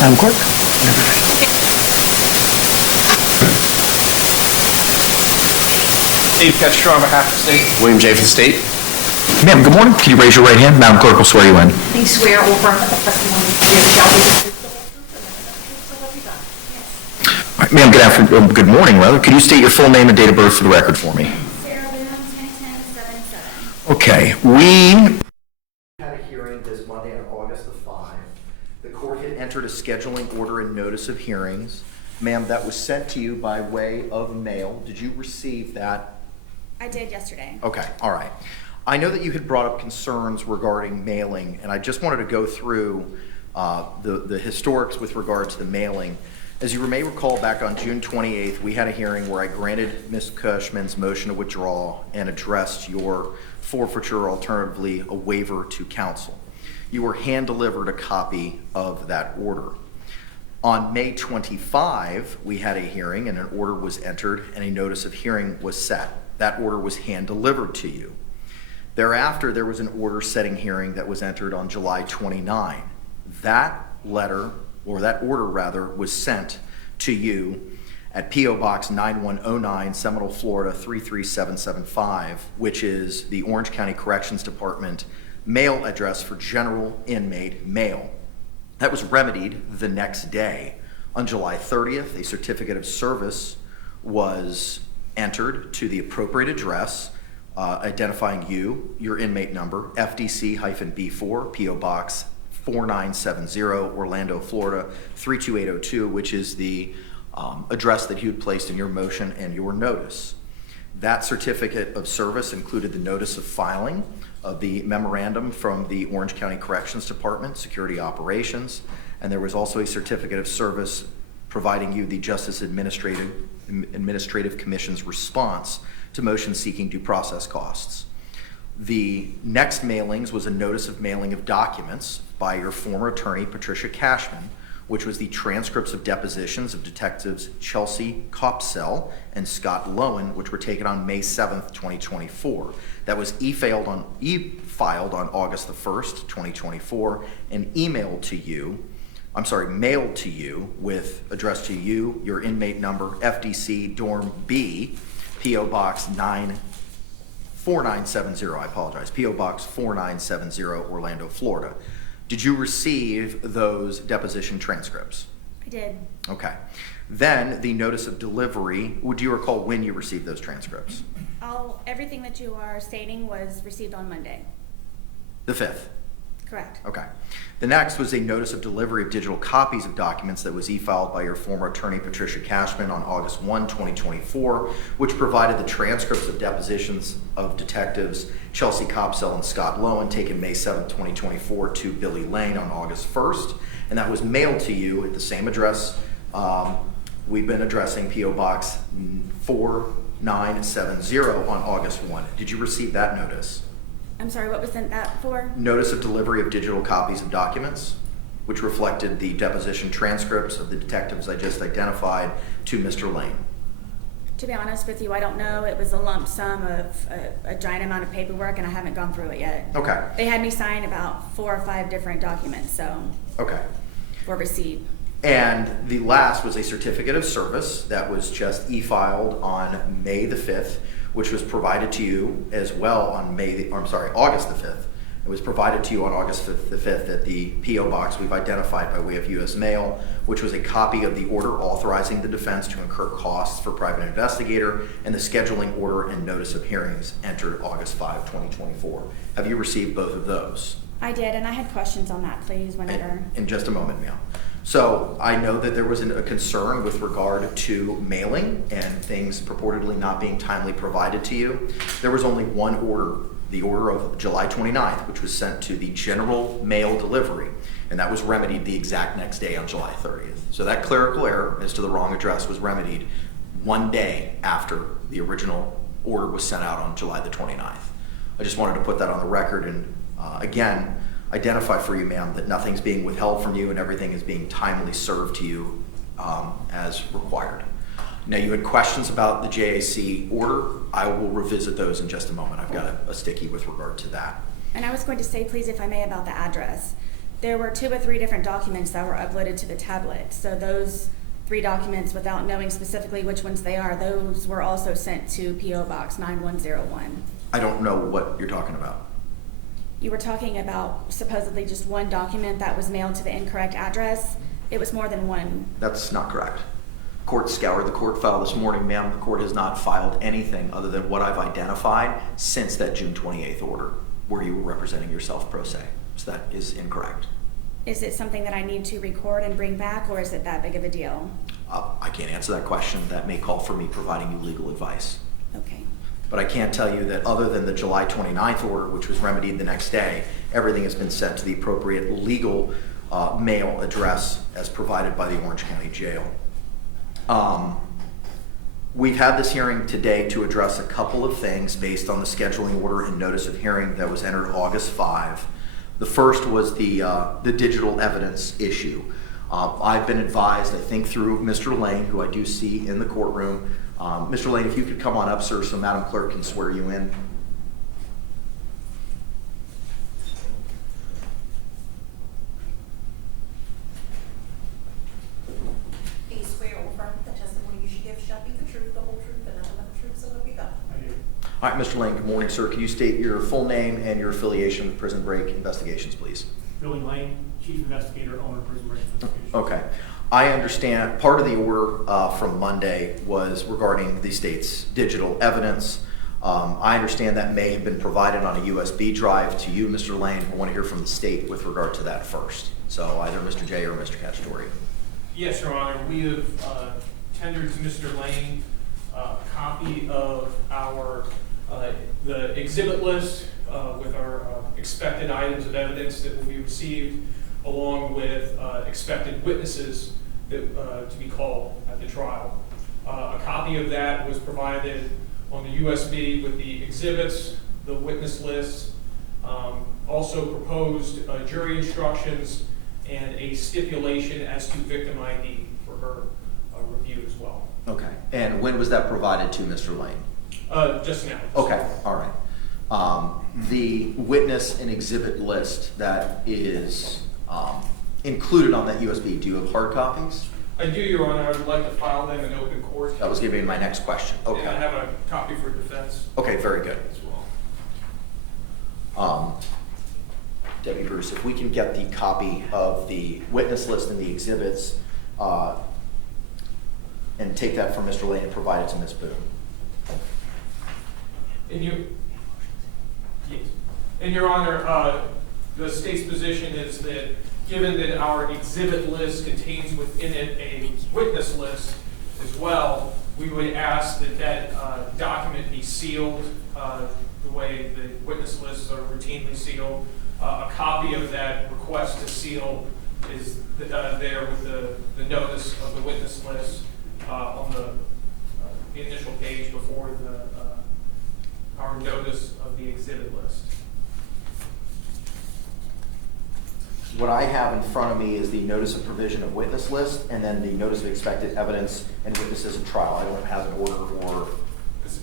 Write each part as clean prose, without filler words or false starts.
Madam Clerk? Dave Ketchner on behalf of the state. William J. for the state. Ma'am, good morning. Can you raise your right hand? Madam Clerk will swear you in. Please swear or affirm that the testimony you give shall be the truth, the whole truth, and nothing but the truth, so help you God. Yes. All right, ma'am, good morning, rather. Could you state your full name and date of birth for the record for me? Sarah Boone, 101077. Okay, we had a hearing this Monday on August the 5th. The court had entered a scheduling order and notice of hearings. Ma'am, that was sent to you by way of mail. Did you receive that? I did yesterday. Okay, all right. I know that you had brought up concerns regarding mailing, and I just wanted to go through the historics with regard to the mailing. As you may recall, back on June 28th, we had a hearing where I granted Ms. Cushman's motion to withdraw and addressed your forfeiture, alternatively a waiver to counsel. You were hand-delivered a copy of that order. On May 25, we had a hearing and an order was entered and a notice of hearing was set. That order was hand-delivered to you. Thereafter, there was an order setting hearing that was entered on July 29. That letter, or that order rather, was sent to you at P.O. Box 9109, Seminole, Florida 33775, which is the Orange County Corrections Department mail address for general inmate mail. That was remedied the next day. On July 30th, a certificate of service was entered to the appropriate address, identifying you, your inmate number, FDC-B4, P.O. Box 4970, Orlando, Florida 32802, which is the address that you had placed in your motion and your notice. That certificate of service included the notice of filing of the memorandum from the Orange County Corrections Department, Security Operations, and there was also a certificate of service providing you the Justice Administrative Commission's response to motions seeking due process costs. The next mailings was a notice of mailing of documents by your former attorney, Patricia Cashman, which was the transcripts of depositions of detectives Chelsea Copsell and Scott Lowen, which were taken on May 7th, 2024. That was e-filed on August the 1st, 2024, and mailed to you with address to you, your inmate number, FDC Dorm B, P.O. Box 4970, I apologize, P.O. Box 4970, Orlando, Florida. Did you receive those deposition transcripts? I did. Okay. Then the notice of delivery, do you recall when you received those transcripts? Everything that you are stating was received on Monday. The 5th? Correct. Okay. The next was a notice of delivery of digital copies of documents that was e-filed by your former attorney, Patricia Cashman, on August 1, 2024, which provided the transcripts of depositions of detectives Chelsea Copsell and Scott Lowen taken May 7, 2024 to Billy Lane on August 1st, and that was mailed to you at the same address we've been addressing, P.O. Box 4970 on August 1. Did you receive that notice? I'm sorry, what was sent that for? Notice of delivery of digital copies of documents, which reflected the deposition transcripts of the detectives I just identified to Mr. Lane. To be honest with you, I don't know. It was a lump sum of a giant amount of paperwork, and I haven't gone through it yet. Okay. They had me sign about 4 or 5 different documents, so. Okay. For receipt. And the last was a certificate of service that was just e-filed on May the 5th, which was provided to you as well on August the 5th. It was provided to you on August the 5th at the P.O. Box we've identified by way of U.S. mail, which was a copy of the order authorizing the defense to incur costs for private investigator and the scheduling order and notice of hearings entered August 5, 2024. Have you received both of those? I did, and I had questions on that, please, whenever. In just a moment, ma'am. So I know that there was a concern with regard to mailing and things purportedly not being timely provided to you. There was only one order, the order of July 29th, which was sent to the general mail delivery, and that was remedied the exact next day on July 30th. So that clerical error as to the wrong address was remedied one day after the original order was sent out on July the 29th. I just wanted to put that on the record and again, identify for you, ma'am, that nothing's being withheld from you and everything is being timely served to you as required. Now, you had questions about the JAC order. I will revisit those in just a moment. I've got a sticky with regard to that. And I was going to say, please, if I may, about the address. There were 2 or 3 different documents that were uploaded to the tablet. So those 3 documents, without knowing specifically which ones they are, those were also sent to P.O. Box 9101. I don't know what you're talking about. You were talking about supposedly just one document that was mailed to the incorrect address. It was more than one. That's not correct. Court scoured the court file this morning, ma'am. The court has not filed anything other than what I've identified since that June 28th order where you were representing yourself pro se. So that is incorrect. Is it something that I need to record and bring back, or is it that big of a deal? I can't answer that question. That may call for me providing you legal advice. Okay. But I can't tell you that other than the July 29th order, which was remedied the next day, everything has been sent to the appropriate legal mail address as provided by the Orange County Jail. We've had this hearing today to address a couple of things based on the scheduling order and notice of hearing that was entered August 5. The first was the digital evidence issue. I've been advised, I think through Mr. Lane, who I do see in the courtroom. Mr. Lane, if you could come on up, sir, so Madam Clerk can swear you in. Do you swear or affirm that the testimony you should give shall be the truth, the whole truth, and nothing but the truth, so help you God? I do. All right, Mr. Lane, good morning, sir. Can you state your full name and your affiliation with Prison Break Investigations, please? Billy Lane, Chief Investigator, owner of Prison Break Investigations. Okay. I understand part of the order from Monday was regarding the state's digital evidence. I understand that may have been provided on a USB drive to you, Mr. Lane. I want to hear from the state with regard to that first. So either Mr. J or Mr. Cacciatore. Yes, Your Honor. We have tendered to Mr. Lane a copy of our the exhibit list with our expected items of evidence that will be received, along with expected witnesses that, to be called at the trial. A copy of that was provided on the USB with the exhibits, the witness lists, also proposed jury instructions, and a stipulation as to victim ID for her review as well. Okay. And when was that provided to Mr. Lane? Just now. Okay. All right. The witness and exhibit list that is included on that USB, do you have hard copies? I do, Your Honor. I would like to file them in open court. That was going to be my next question. Okay. And I have a copy for defense Okay, very good. as well. Debbie Bruce, if we can get the copy of the witness list and the exhibits and take that from Mr. Lane and provide it to Ms. Boone. And Your Honor, the state's position is that given that our exhibit list contains within it a witness list as well, we would ask that that document be sealed the way the witness lists are routinely sealed. A copy of that request to seal is there with the notice of the witness list on the initial page before our notice of the exhibit list. What I have in front of me is the notice of provision of witness list and then the notice of expected evidence and witnesses in trial. I don't have an order or...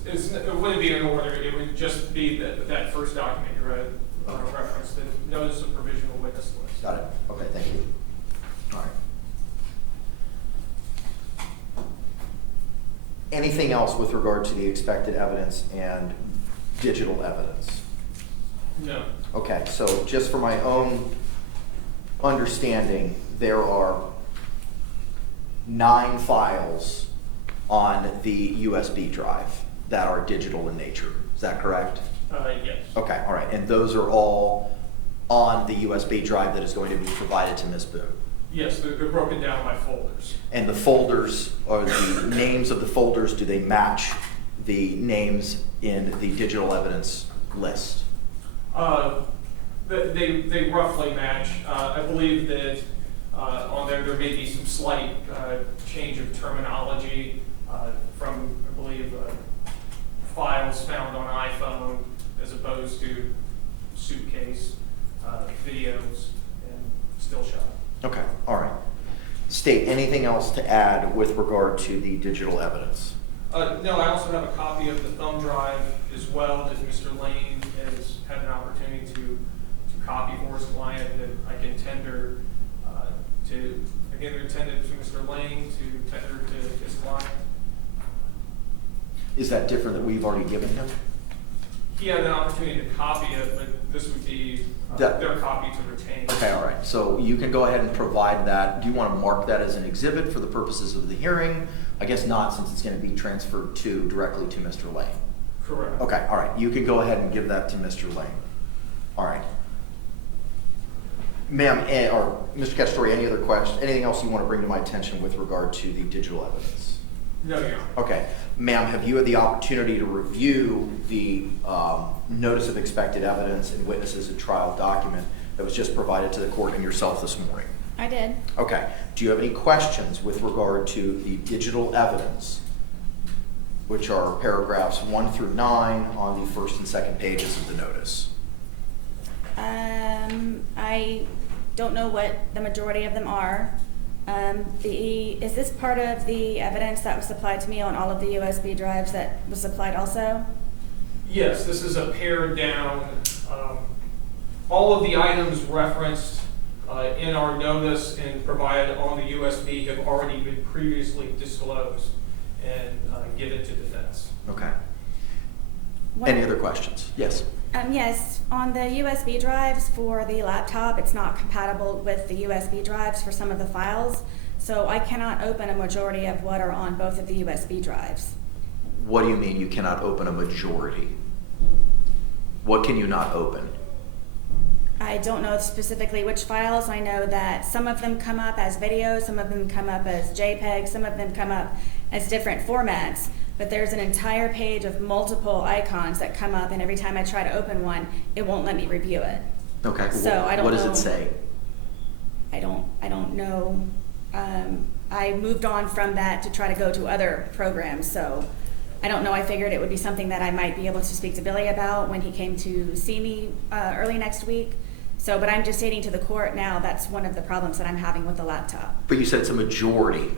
It wouldn't be an order, it would just be that first document you read, reference, the notice of provisional witness list. Got it. Okay, thank you. All right. Anything else with regard to the expected evidence and digital evidence? No. Okay, so just for my own understanding, there are 9 files on the USB drive that are digital in nature. Is that correct? Yes. Okay, all right. And those are all on the USB drive that is going to be provided to Ms. Boone? Yes, they're broken down by folders. And the folders, or the names of the folders, do they match the names in the digital evidence list? They roughly match. I believe that on there may be some slight change of terminology from, I believe, files found on iPhone as opposed to suitcase, videos, and still shot. Okay, all right. State, anything else to add with regard to the digital evidence? No, I also have a copy of the thumb drive as well that Mr. Lane has had an opportunity to copy for his client that I can tender they're intended to Mr. Lane to tender to his client. Is that different that we've already given him? He had an opportunity to copy it, but this would be their copy to retain. Okay, all right. So you can go ahead and provide that. Do you want to mark that as an exhibit for the purposes of the hearing? I guess not, since it's going to be transferred directly to Mr. Lane. Correct. Okay, all right. You can go ahead and give that to Mr. Lane. All right. Ma'am, or Mr. Cacciatore, any other questions? Anything else you want to bring to my attention with regard to the digital evidence? No, Your Honor. Okay. Ma'am, have you had the opportunity to review the notice of expected evidence and witnesses at trial document that was just provided to the court and yourself this morning? I did. Okay. Do you have any questions with regard to the digital evidence, which are paragraphs 1 through 9 on the first and second pages of the notice? I don't know what the majority of them are. Is this part of the evidence that was supplied to me on all of the USB drives that was supplied also? Yes, this is a pared down. All of the items referenced in our notice and provided on the USB have already been previously disclosed and given to defense. Okay. Any other questions? Yes. Yes, on the USB drives for the laptop, it's not compatible with the USB drives for some of the files, so I cannot open a majority of what are on both of the USB drives. What do you mean you cannot open a majority? What can you not open? I don't know specifically which files. I know that some of them come up as videos, some of them come up as JPEG, some of them come up as different formats. But there's an entire page of multiple icons that come up, and every time I try to open one, it won't let me review it. Okay. So I don't what know. does it say? I don't know. I moved on from that to try to go to other programs, so I don't know. I figured it would be something that I might be able to speak to Billy about when he came to see me early next week. So, but I'm just stating to the court now that's one of the problems that I'm having with the laptop. But you said it's a majority,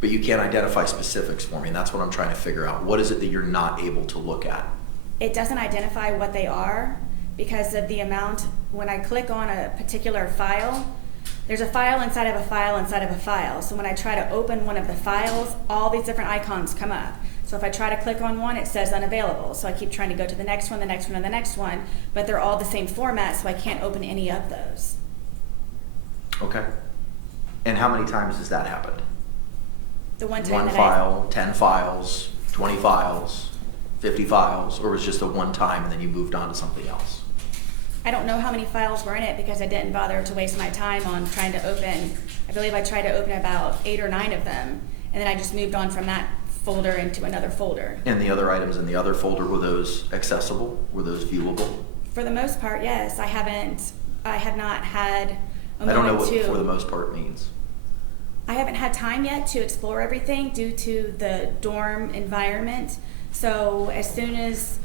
but you can't identify specifics for me, and that's what I'm trying to figure out. What is it that you're not able to look at? It doesn't identify what they are because of the amount. When I click on a particular file, there's a file inside of a file inside of a file. So when I try to open one of the files, all these different icons come up. So if I try to click on one, it says unavailable. So I keep trying to go to the next one, the next one, and the next one, but they're all the same format, so I can't open any of those. Okay. And how many times has that happened? The one time One that file, 10 files, 20 files, 50 files, or was it just a one time and then you moved on to something else? I don't know how many files were in it because I didn't bother to waste my time on trying to open. I believe I tried to open about 8 or 9 of them, and then I just moved on from that folder into another folder. And the other items in the other folder, were those accessible? Were those viewable? For the most part, yes. I have not had a I don't know moment what to. for the most part means. I haven't had time yet to explore everything due to the dorm environment. So as soon as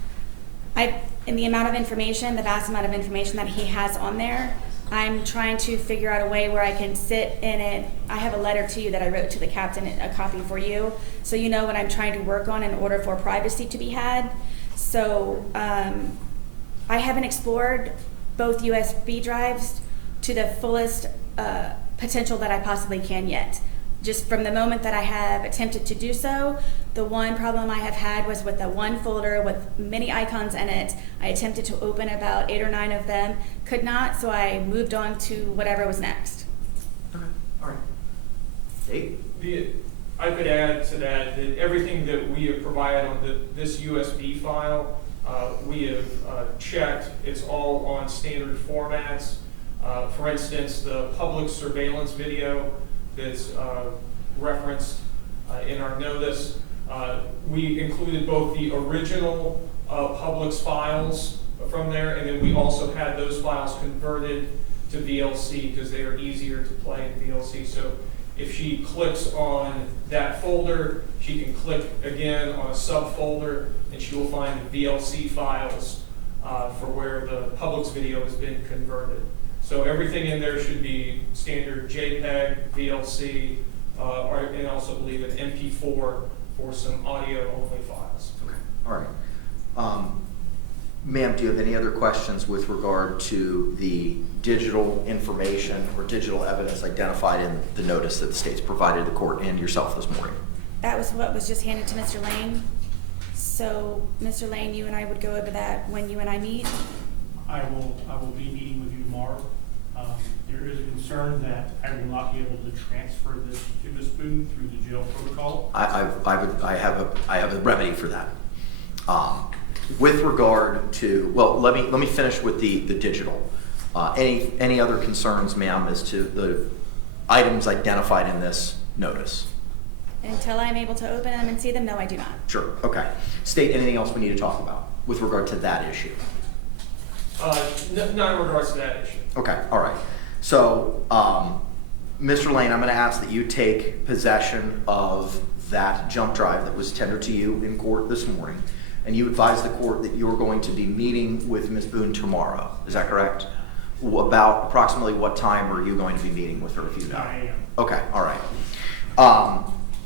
in the amount of information, the vast amount of information that he has on there, I'm trying to figure out a way where I can sit in it. I have a letter to you that I wrote to the captain, a copy for you, so you know what I'm trying to work on in order for privacy to be had. So I haven't explored both USB drives to the fullest potential that I possibly can yet. Just from the moment that I have attempted to do so, the one problem I have had was with the one folder with many icons in it. I attempted to open about 8 or 9 of them, could not, so I moved on to whatever was next. Okay, all right. Dave? I could add to that everything that we have provided on this USB file, we have checked. It's all on standard formats. For instance, the public surveillance video that's referenced in our notice, we included both the original Publix files from there, and then we also had those files converted to VLC because they are easier to play in VLC. So if she clicks on that folder, she can click again on a subfolder, and she will find the VLC files for where the Publix video has been converted. So everything in there should be standard JPEG, VLC, and also believe an MP4 for some audio-only files. Okay, all right. Ma'am, do you have any other questions with regard to the digital information or digital evidence identified in the notice that the state's provided the court and yourself this morning? That was what was just handed to Mr. Lane. So, Mr. Lane, you and I would go over that when you and I meet. I will be meeting with you tomorrow. There is a concern that I will not be able to transfer this to Ms. Boone through the jail protocol. I have a remedy for that. With regard to, well, let me finish with the digital. Any other concerns, ma'am, as to the items identified in this notice? Until I'm able to open them and see them, no, I do not. Sure. Okay. State, anything else we need to talk about with regard to that issue? Not in regards to that issue. Okay. All right. So, Mr. Lane, I'm going to ask that you take possession of that jump drive that was tendered to you in court this morning, and you advise the court that you're going to be meeting with Ms. Boone tomorrow. Is that correct? About approximately what time are you going to be meeting with her, if you know? 9 a.m. Okay, all right.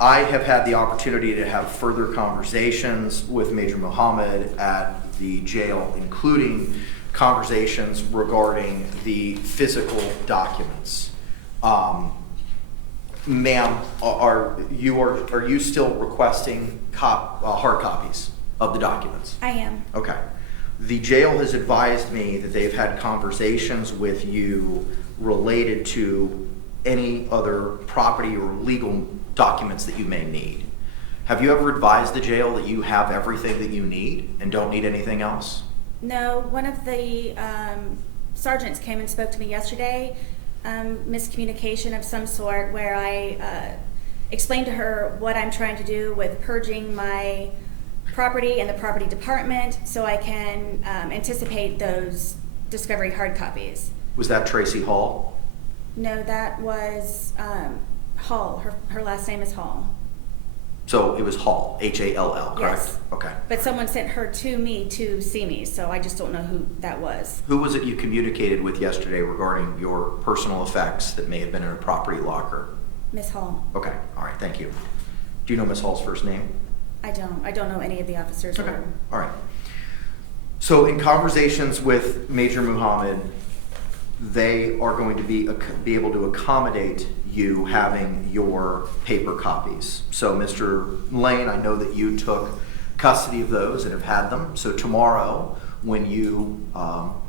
I have had the opportunity to have further conversations with Major Muhammad at the jail, including conversations regarding the physical documents. Ma'am, are you still requesting hard copies of the documents? I am. Okay. The jail has advised me that they've had conversations with you related to any other property or legal documents that you may need. Have you ever advised the jail that you have everything that you need and don't need anything else? No, one of the sergeants came and spoke to me yesterday, miscommunication of some sort, where I explained to her what I'm trying to do with purging my property and the property department so I can anticipate those discovery hard copies. Was that Tracy Hall? No, that was Hall. Her last name is Hall. So it was Hall, H-A-L-L, correct? Yes. Okay. But someone sent her to me to see me, so I just don't know who that was. Who was it you communicated with yesterday regarding your personal effects that may have been in a property locker? Miss Hall. Okay, all right, thank you. Do you know Miss Hall's first name? I don't know any of the officers. Okay, all right. So in conversations with Major Muhammad, they are going to be able to accommodate you having your paper copies. So Mr. Lane, I know that you took custody of those and have had them. So tomorrow, when you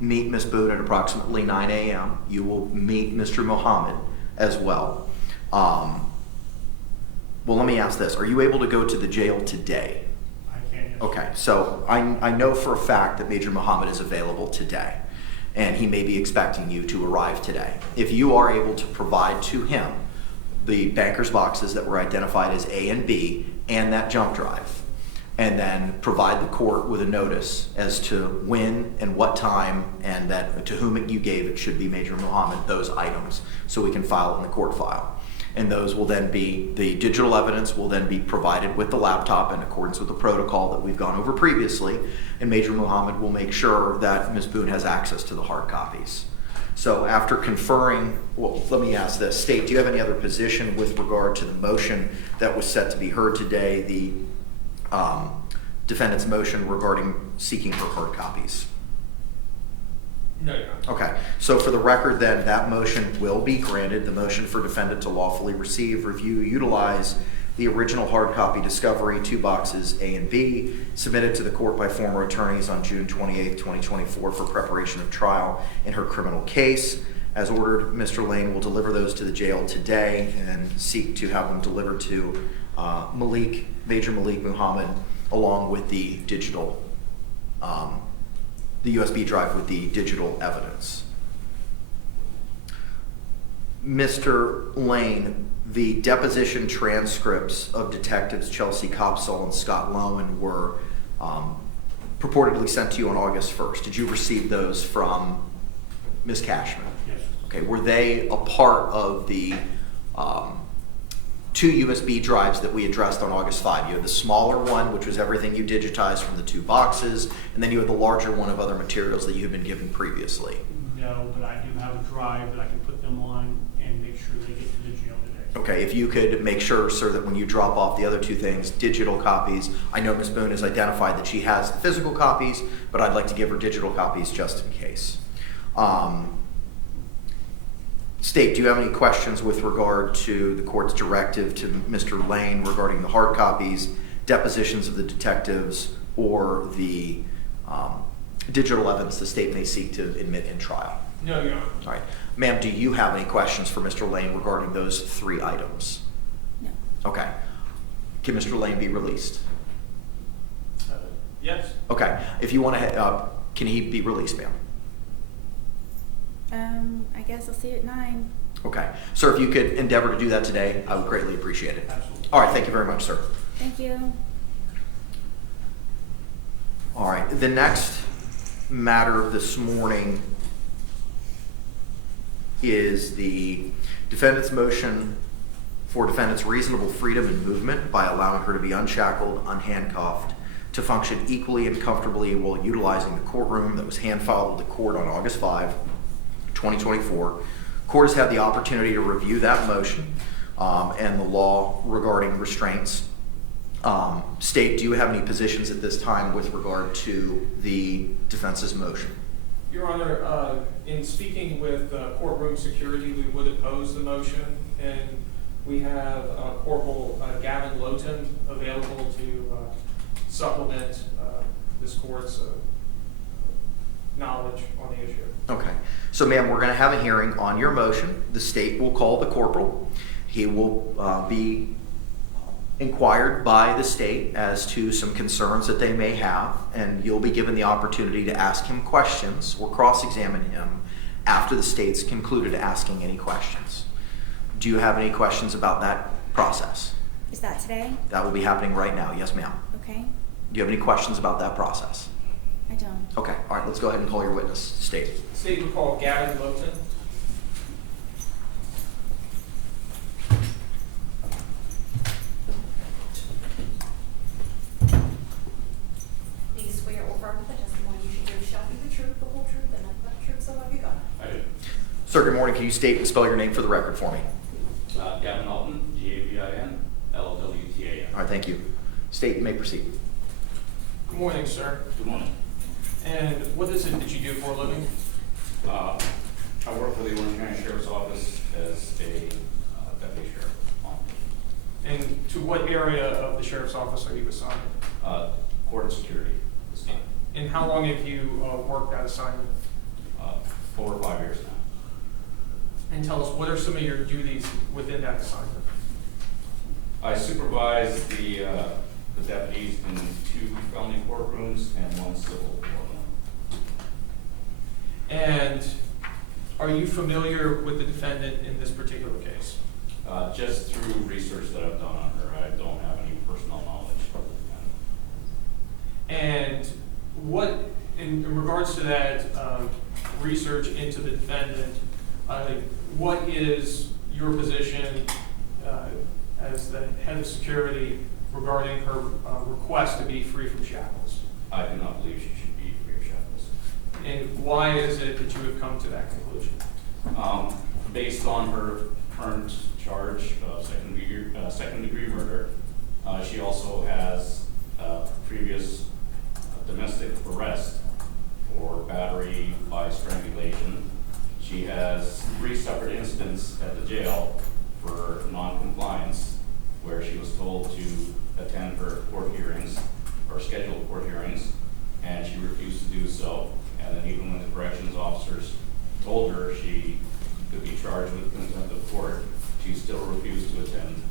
meet Ms. Boone at approximately 9 a.m., you will meet Mr. Muhammad as well. Well, let me ask this. Are you able to go to the jail today? I can, yes. Okay, so I know for a fact that Major Muhammad is available today, and he may be expecting you to arrive today. If you are able to provide to him the banker's boxes that were identified as A and B and that jump drive, and then provide the court with a notice as to when and what time and that to whom you gave it should be Major Muhammad, those items, so we can file in the court file. And those will then be, the digital evidence will then be provided with the laptop in accordance with the protocol that we've gone over previously, and Major Muhammad will make sure that Ms. Boone has access to the hard copies. So after conferring, well, let me ask this. State, do you have any other position with regard to the motion that was set to be heard today, the defendant's motion regarding seeking her hard copies? No, Your Honor. Okay, so for the record then, that motion will be granted. The motion for defendant to lawfully receive, review, utilize the original hard copy discovery, 2 boxes A and B, submitted to the court by former attorneys on June 28, 2024 for preparation of trial in her criminal case. As ordered, Mr. Lane will deliver those to the jail today and seek to have them delivered to Major Malik Muhammad, along with the digital the USB drive with the digital evidence. Mr. Lane, the deposition transcripts of Detectives Chelsea Copsall and Scott Lowen were purportedly sent to you on August 1st. Did you receive those from Ms. Cashman? Yes. Okay, were they a part of the 2 USB drives that we addressed on August 5? You had the smaller one, which was everything you digitized from the 2 boxes, and then you had the larger one of other materials that you had been given previously. No, but I do have a drive that I can put them on and make sure they get to the jail today. Okay, if you could make sure, sir, that when you drop off the other two things, digital copies, I know Ms. Boone has identified that she has the physical copies, but I'd like to give her digital copies just in case. State, do you have any questions with regard to the court's directive to Mr. Lane regarding the hard copies, depositions of the detectives, or the digital evidence the state may seek to admit in trial? No, Your Honor. All right. Ma'am, do you have any questions for Mr. Lane regarding those three items? No. Okay. Can Mr. Lane be released? Yes. Okay. If you want to, can he be released, ma'am? I guess I'll see you at 9. Okay. Sir, if you could endeavor to do that today, I would greatly appreciate it. Absolutely. All right. Thank you very much, sir. Thank you. All right. The next matter this morning is the defendant's motion for defendant's reasonable freedom and movement by allowing her to be unshackled, unhandcuffed, to function equally and comfortably while utilizing the courtroom that was hand-filed with the court on August 5, 2024. Court has had the opportunity to review that motion and the law regarding restraints. State, do you have any positions at this time with regard to the defense's motion? Your Honor, in speaking with courtroom security, we would oppose the motion, and we have Corporal Gavin Lowton available to supplement this court's knowledge on the issue. Okay. So, ma'am, we're going to have a hearing on your motion. The state will call the corporal. He will be inquired by the state as to some concerns that they may have, and you'll be given the opportunity to ask him questions or cross-examine him after the state's concluded asking any questions. Do you have any questions about that process? Is that today? That will be happening right now. Yes, ma'am. Okay. Do you have any questions about that process? I don't. Okay. All right. Let's go ahead and call your witness. State. State will call Gavin Lowton. Do you swear or affirm that the testimony you should give shall be the truth, the whole truth, and nothing but the truth, so help you God? I do. Sir, good morning. Can you state and spell your name for the record for me? Gavin Alton, Gavin, Lwtan. All right. Thank you. State, you may proceed. Good morning, sir. Good morning. And what is it that you do for a living? I work for the Orange County Sheriff's Office as a deputy sheriff. And to what area of the sheriff's office are you assigned? Court security. And how long have you worked that assignment? 4 or 5 years now. And tell us, what are some of your duties within that assignment? I supervise the deputies in 2 felony courtrooms and 1 civil courtroom. And are you familiar with the defendant in this particular case? Just through research that I've done on her, I don't have any personal knowledge of the defendant. And what, in regards to that research into the defendant, what is your position as the head of security regarding her request to be free from shackles? I do not believe she should be free of shackles. And why is it that you have come to that conclusion? Based on her current charge of second degree murder, she also has previous domestic arrest for battery by strangulation. She has 3 separate incidents at the jail for non-compliance, where she was told to attend her court hearings, or scheduled court hearings, and she refused to do so. And then even when the corrections officers told her she could be charged with contempt of court, she still refused to attend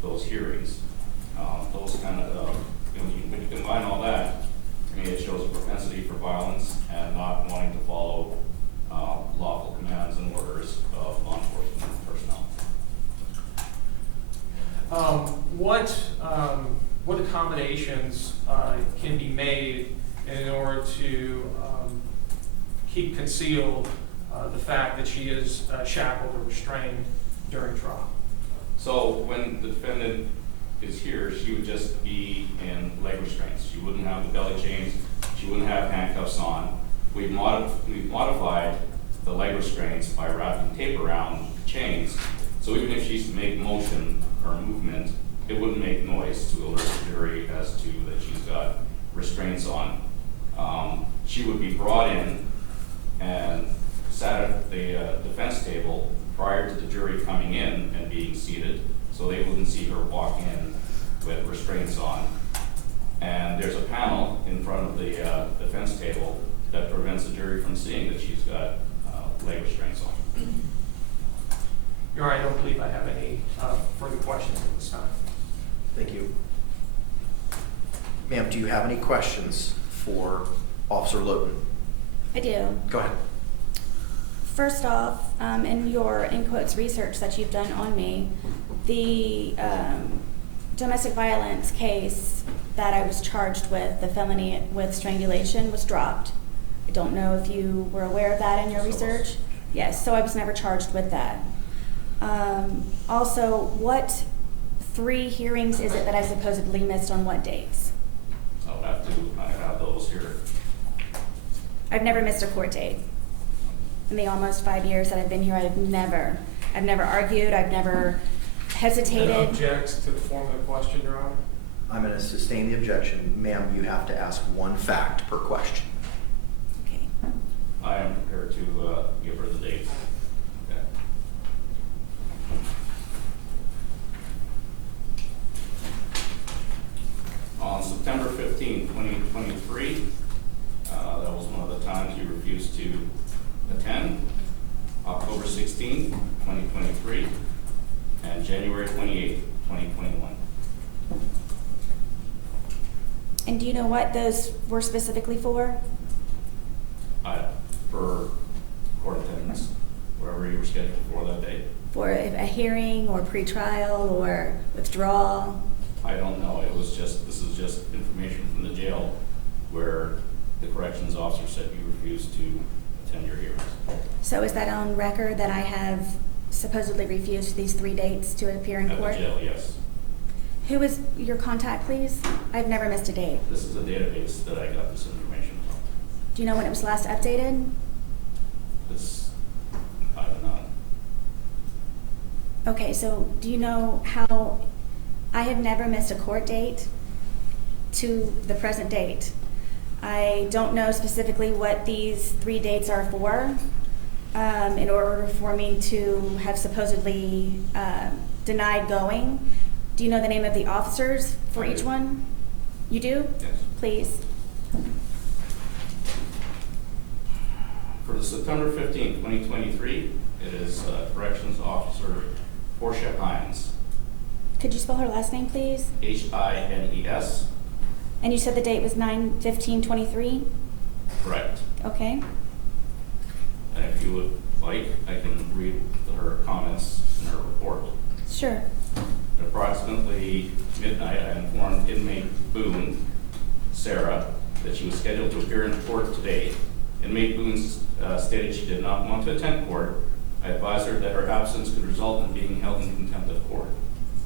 those hearings. Those kind of, when you combine all that, to me it shows a propensity for violence and not wanting to follow lawful commands and orders of law enforcement personnel. What accommodations can be made in order to keep concealed the fact that she is shackled or restrained during trial? So when the defendant is here, she would just be in leg restraints. She wouldn't have the belly chains. She wouldn't have handcuffs on. We've modified the leg restraints by wrapping tape around the chains So even if she's made motion or movement, it wouldn't make noise to alert the jury as to that she's got restraints on. She would be brought in and sat at the defense table prior to the jury coming in and being seated, so they wouldn't see her walk in with restraints on. And there's a panel in front of the defense table that prevents the jury from seeing that she's got leg restraints on. Your Honor, I don't believe I have any further questions at this time. Thank you. Ma'am, do you have any questions for Officer Lowton? I do. Go ahead. First off, in your, in quotes, research that you've done on me, the domestic violence case that I was charged with, the felony with strangulation, was dropped. I don't know if you were aware of that in your research. Yes, so I was never charged with that. Also, what 3 hearings is it that I supposedly missed on what dates? I have those here. I've never missed a court date. In the almost 5 years that I've been here, I've never argued, I've never hesitated. Object to the form of the question, Your Honor. I'm going to sustain the objection. Ma'am, you have to ask one fact per question. Okay. I am prepared to give her the dates. Okay. On September 15, 2023, that was one of the times you refused to attend. October 16, 2023, and January 28, 2021. And do you know what those were specifically for? For court attendance, wherever you were scheduled for that day. For a hearing or pretrial or withdrawal? I don't know. This is just information from the jail where the corrections officer said you refused to attend your hearings. So is that on record that I have supposedly refused these 3 dates to appear in court? At the jail, yes. Who is your contact, please? I've never missed a date. This is a database that I got this information from. Do you know when it was last updated? I don't know. Okay, so do you know how I have never missed a court date to the present date? I don't know specifically what these 3 dates are for, in order for me to have supposedly denied going. Do you know the name of the officers for each one? You do? Yes. Please. For the September 15, 2023, it is Corrections Officer Portia Hines, Could you spell her last name, please? Hines. And you said the date was 9/15/23? Correct. Okay. And if you would like, I can read her comments in her report. Sure. At approximately midnight, I informed inmate Boone, Sarah, that she was scheduled to appear in court today. Inmate Boone stated she did not want to attend court. I advised her that her absence could result in being held in contempt of court.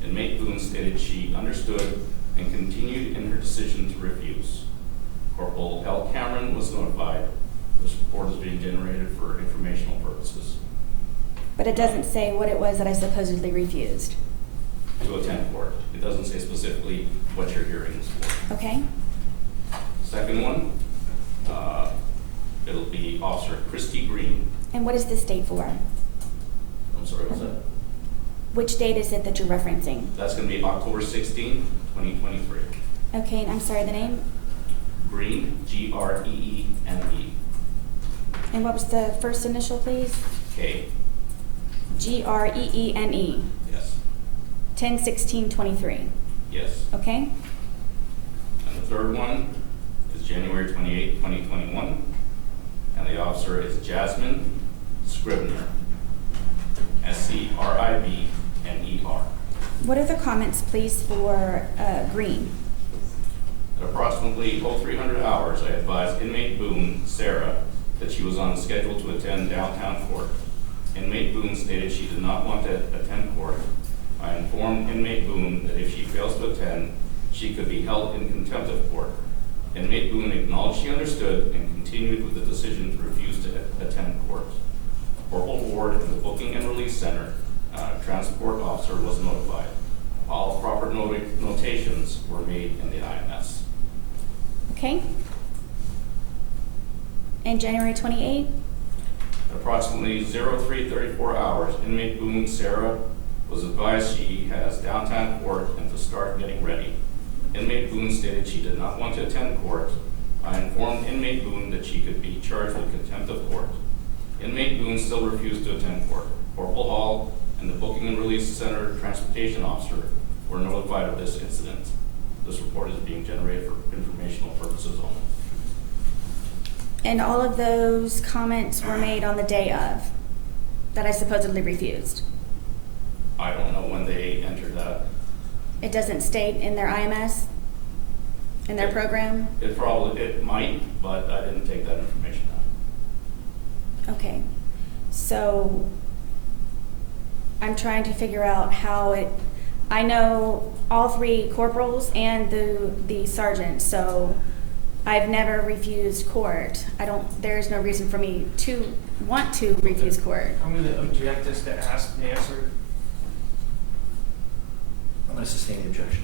Inmate Boone stated she understood and continued in her decision to refuse. Corporal L. Cameron was notified. This report is being generated for informational purposes. But it doesn't say what it was that I supposedly refused. To attend court. It doesn't say specifically what your hearing is for. Okay? Second one, it'll be Officer Christy Green. And what is this date for? I'm sorry, what's that? Which date is it that you're referencing? That's going to be October 16, 2023. Okay, and I'm sorry, the name? Green, Greene. And what was the first initial, please? K. Greene. Yes. 10/16/23. Yes. Okay? And the third one is January 28, 2021. And the officer is Jasmine Scribner. Scribner. What are the comments, please, for Green? At approximately 0300 hours, I advised inmate Boone, Sarah, that she was on the schedule to attend downtown court. Inmate Boone stated she did not want to attend court. I informed inmate Boone that if she fails to attend, she could be held in contempt of court. Inmate Boone acknowledged she understood and continued with the decision to refuse to attend court. Corporal Ward in the Booking and Release Center transport officer was notified. All proper notations were made in the IMS. Okay? And January 28th? Approximately 03:34 hours, inmate Boone Sarah was advised she has downtown court and to start getting ready. Inmate Boone stated she did not want to attend court. I informed inmate Boone that she could be charged with contempt of court. Inmate Boone still refused to attend court. Corporal Hall and the Booking and Release Center transportation officer were notified of this incident. This report is being generated for informational purposes only. And all of those comments were made on the day of, that I supposedly refused. I don't know when they entered that. It doesn't state in their IMS, in their program? It might, but I didn't take that information down. Okay, so I'm trying to figure out how I know all three corporals and the sergeant, so I've never refused court. There's no reason for me to want to refuse court. I'm going to object this to ask and answer. I'm going to sustain the objection.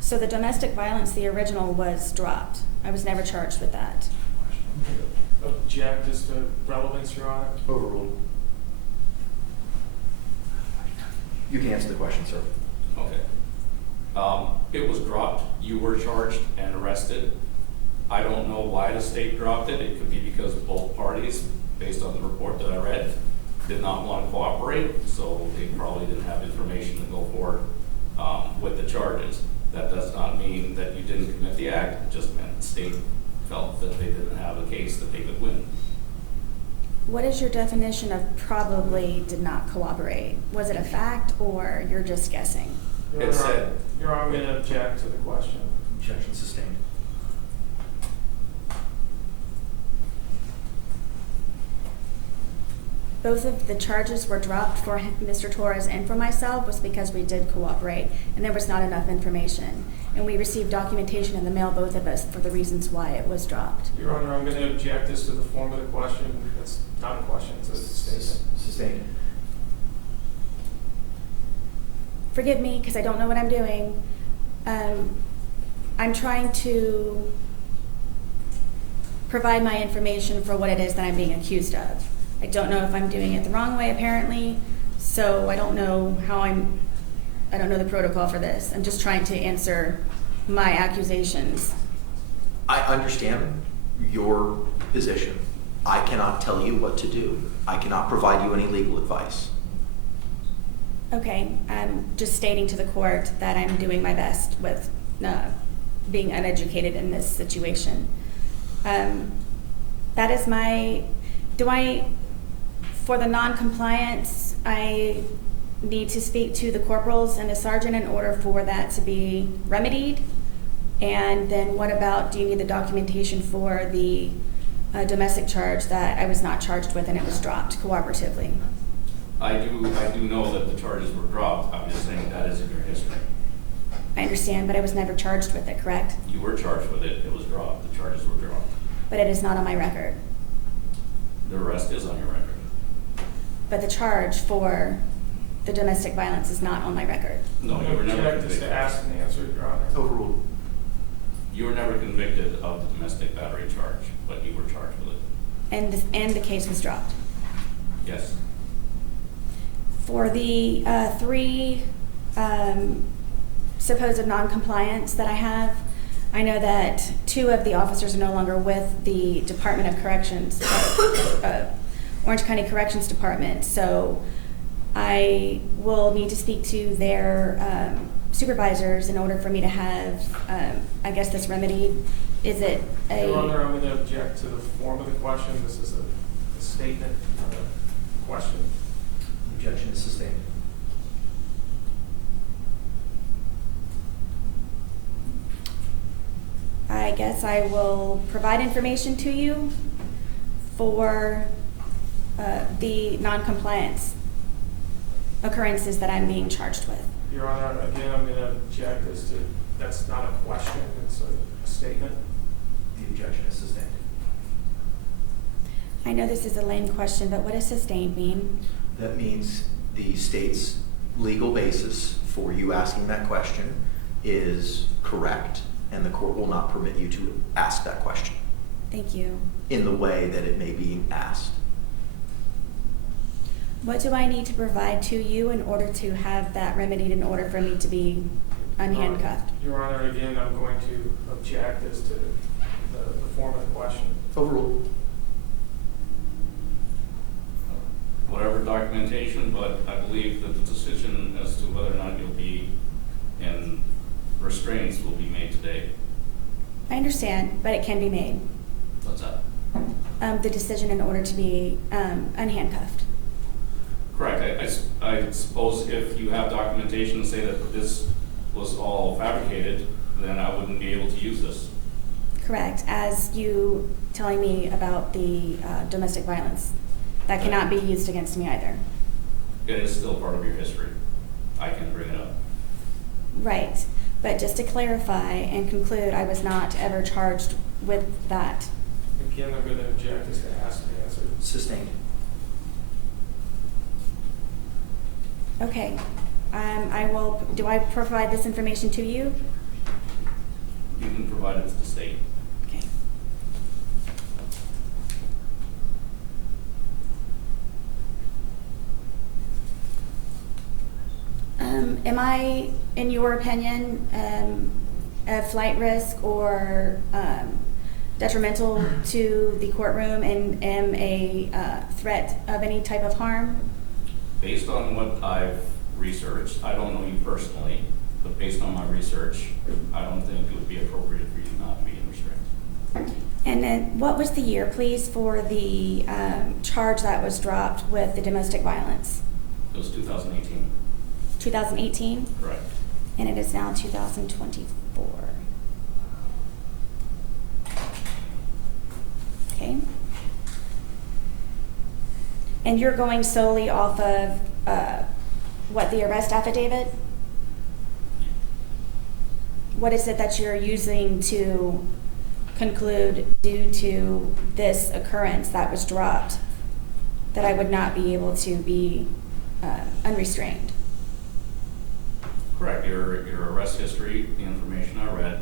So the domestic violence, the original, was dropped. I was never charged with that. I'm going to object as to relevance, Your Honor. Overruled. You can answer the question, sir. Okay. It was dropped. You were charged and arrested. I don't know why the state dropped it. It could be because both parties, based on the report that I read, did not want to cooperate, so they probably didn't have information to go forward with the charges. That does not mean that you didn't commit the act. It just meant the state felt that they didn't have a case that they could win. What is your definition of probably did not cooperate? Was it a fact or you're just guessing? Your It Honor, said- Your Honor, I'm going to object to the question. Objection sustained. Both of the charges were dropped for Mr. Torres and for myself was because we did cooperate and there was not enough information. And we received documentation in the mail, both of us, for the reasons why it was dropped. Your Honor, I'm going to object this to the form of the question. It's not a question, it's a statement. Sustained. Forgive me, because I don't know what I'm doing. I'm trying to provide my information for what it is that I'm being accused of. I don't know if I'm doing it the wrong way, apparently, so I don't know I don't know the protocol for this. I'm just trying to answer my accusations. I understand your position. I cannot tell you what to do. I cannot provide you any legal advice. Okay, I'm just stating to the court that I'm doing my best with being uneducated in this situation. That is for the non-compliance, I need to speak to the corporals and the sergeant in order for that to be remedied. And then what about, do you need the documentation for the domestic charge that I was not charged with and it was dropped cooperatively? I do know that the charges were dropped. I'm just saying that is in your history. I understand, but I was never charged with it, correct? You were charged with it. It was dropped. The charges were dropped. But it is not on my record. The rest is on your record. But the charge for the domestic violence is not on my record. No, I'm you were going to never object this to convicted. ask and answer, Your Honor. Overruled. You were never convicted of the domestic battery charge, but you were charged with it. And the case was dropped. Yes. For the three supposed non-compliance that I have, I know that 2 of the officers are no longer with the Department of Corrections, Orange County Corrections Department, so I will need to speak to their supervisors in order for me to have, I guess, this remedied. Is it Your Honor, a, I'm going to object to the form of the question. This is a statement, not a question. Objection is sustained. I guess I will provide information to you for the non-compliance occurrences that I'm being charged with. Your Honor, again, I'm going to object as to, that's not a question, it's a statement. The objection is sustained. I know this is a lame question, but what does sustained mean? That means the state's legal basis for you asking that question is correct, and the court will not permit you to ask that question Thank you. in the way that it may be asked. What do I need to provide to you in order to have that remedied, in order for me to be unhandcuffed? Your Honor, again, I'm going to object as to the form of the question. Overruled. Whatever documentation, but I believe that the decision as to whether or not you'll be in restraints will be made today. I understand, but it can be made. What's that? The decision in order to be unhandcuffed. Correct. I suppose if you have documentation to say that this was all fabricated, then I wouldn't be able to use this. Correct, as you telling me about the domestic violence. That cannot be used against me either. It is still part of your history. I can bring it up. Right, but just to clarify and conclude, I was not ever charged with that. Again, I'm going to object as to ask and answer. Sustained. Okay, do I provide this information to you? You can provide it to the state. Okay. Am I, in your opinion, a flight risk or detrimental to the courtroom and am a threat of any type of harm? Based on what I've researched, I don't know you personally, but based on my research, I don't think it would be appropriate for you not to be in restraints. And then what was the year, please, for the charge that was dropped with the domestic violence? It was 2018. 2018? Correct. And it is now 2024. Okay. And you're going solely off of what, the arrest affidavit? What is it that you're using to conclude, due to this occurrence that was dropped, that I would not be able to be unrestrained? Correct. Your arrest history, the information I read,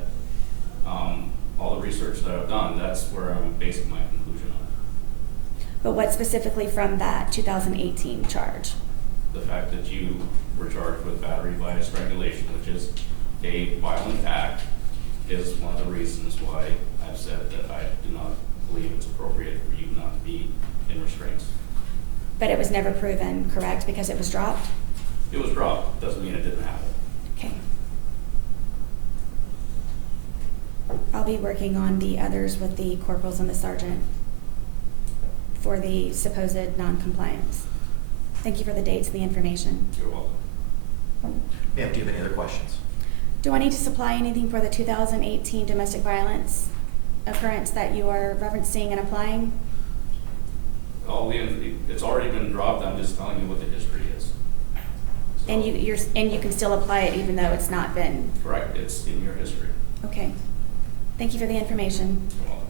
all the research that I've done, that's where I'm basing my conclusion on. But what specifically from that 2018 charge? The fact that you were charged with battery by strangulation, which is a violent act, is one of the reasons why I've said that I do not believe it's appropriate for you not to be in restraints. But it was never proven, correct, because it was dropped? It was dropped, doesn't mean it didn't happen. Okay. I'll be working on the others with the corporals and the sergeant for the supposed non-compliance. Thank you for the dates and the information. You're welcome. Ma'am, do you have any other questions? Do I need to supply anything for the 2018 domestic violence occurrence that you are referencing and applying? It's already been dropped, I'm just telling you what the history is. So- And you can still apply it even though it's not been. Correct, it's in your history. Okay. Thank you for the information. You're welcome.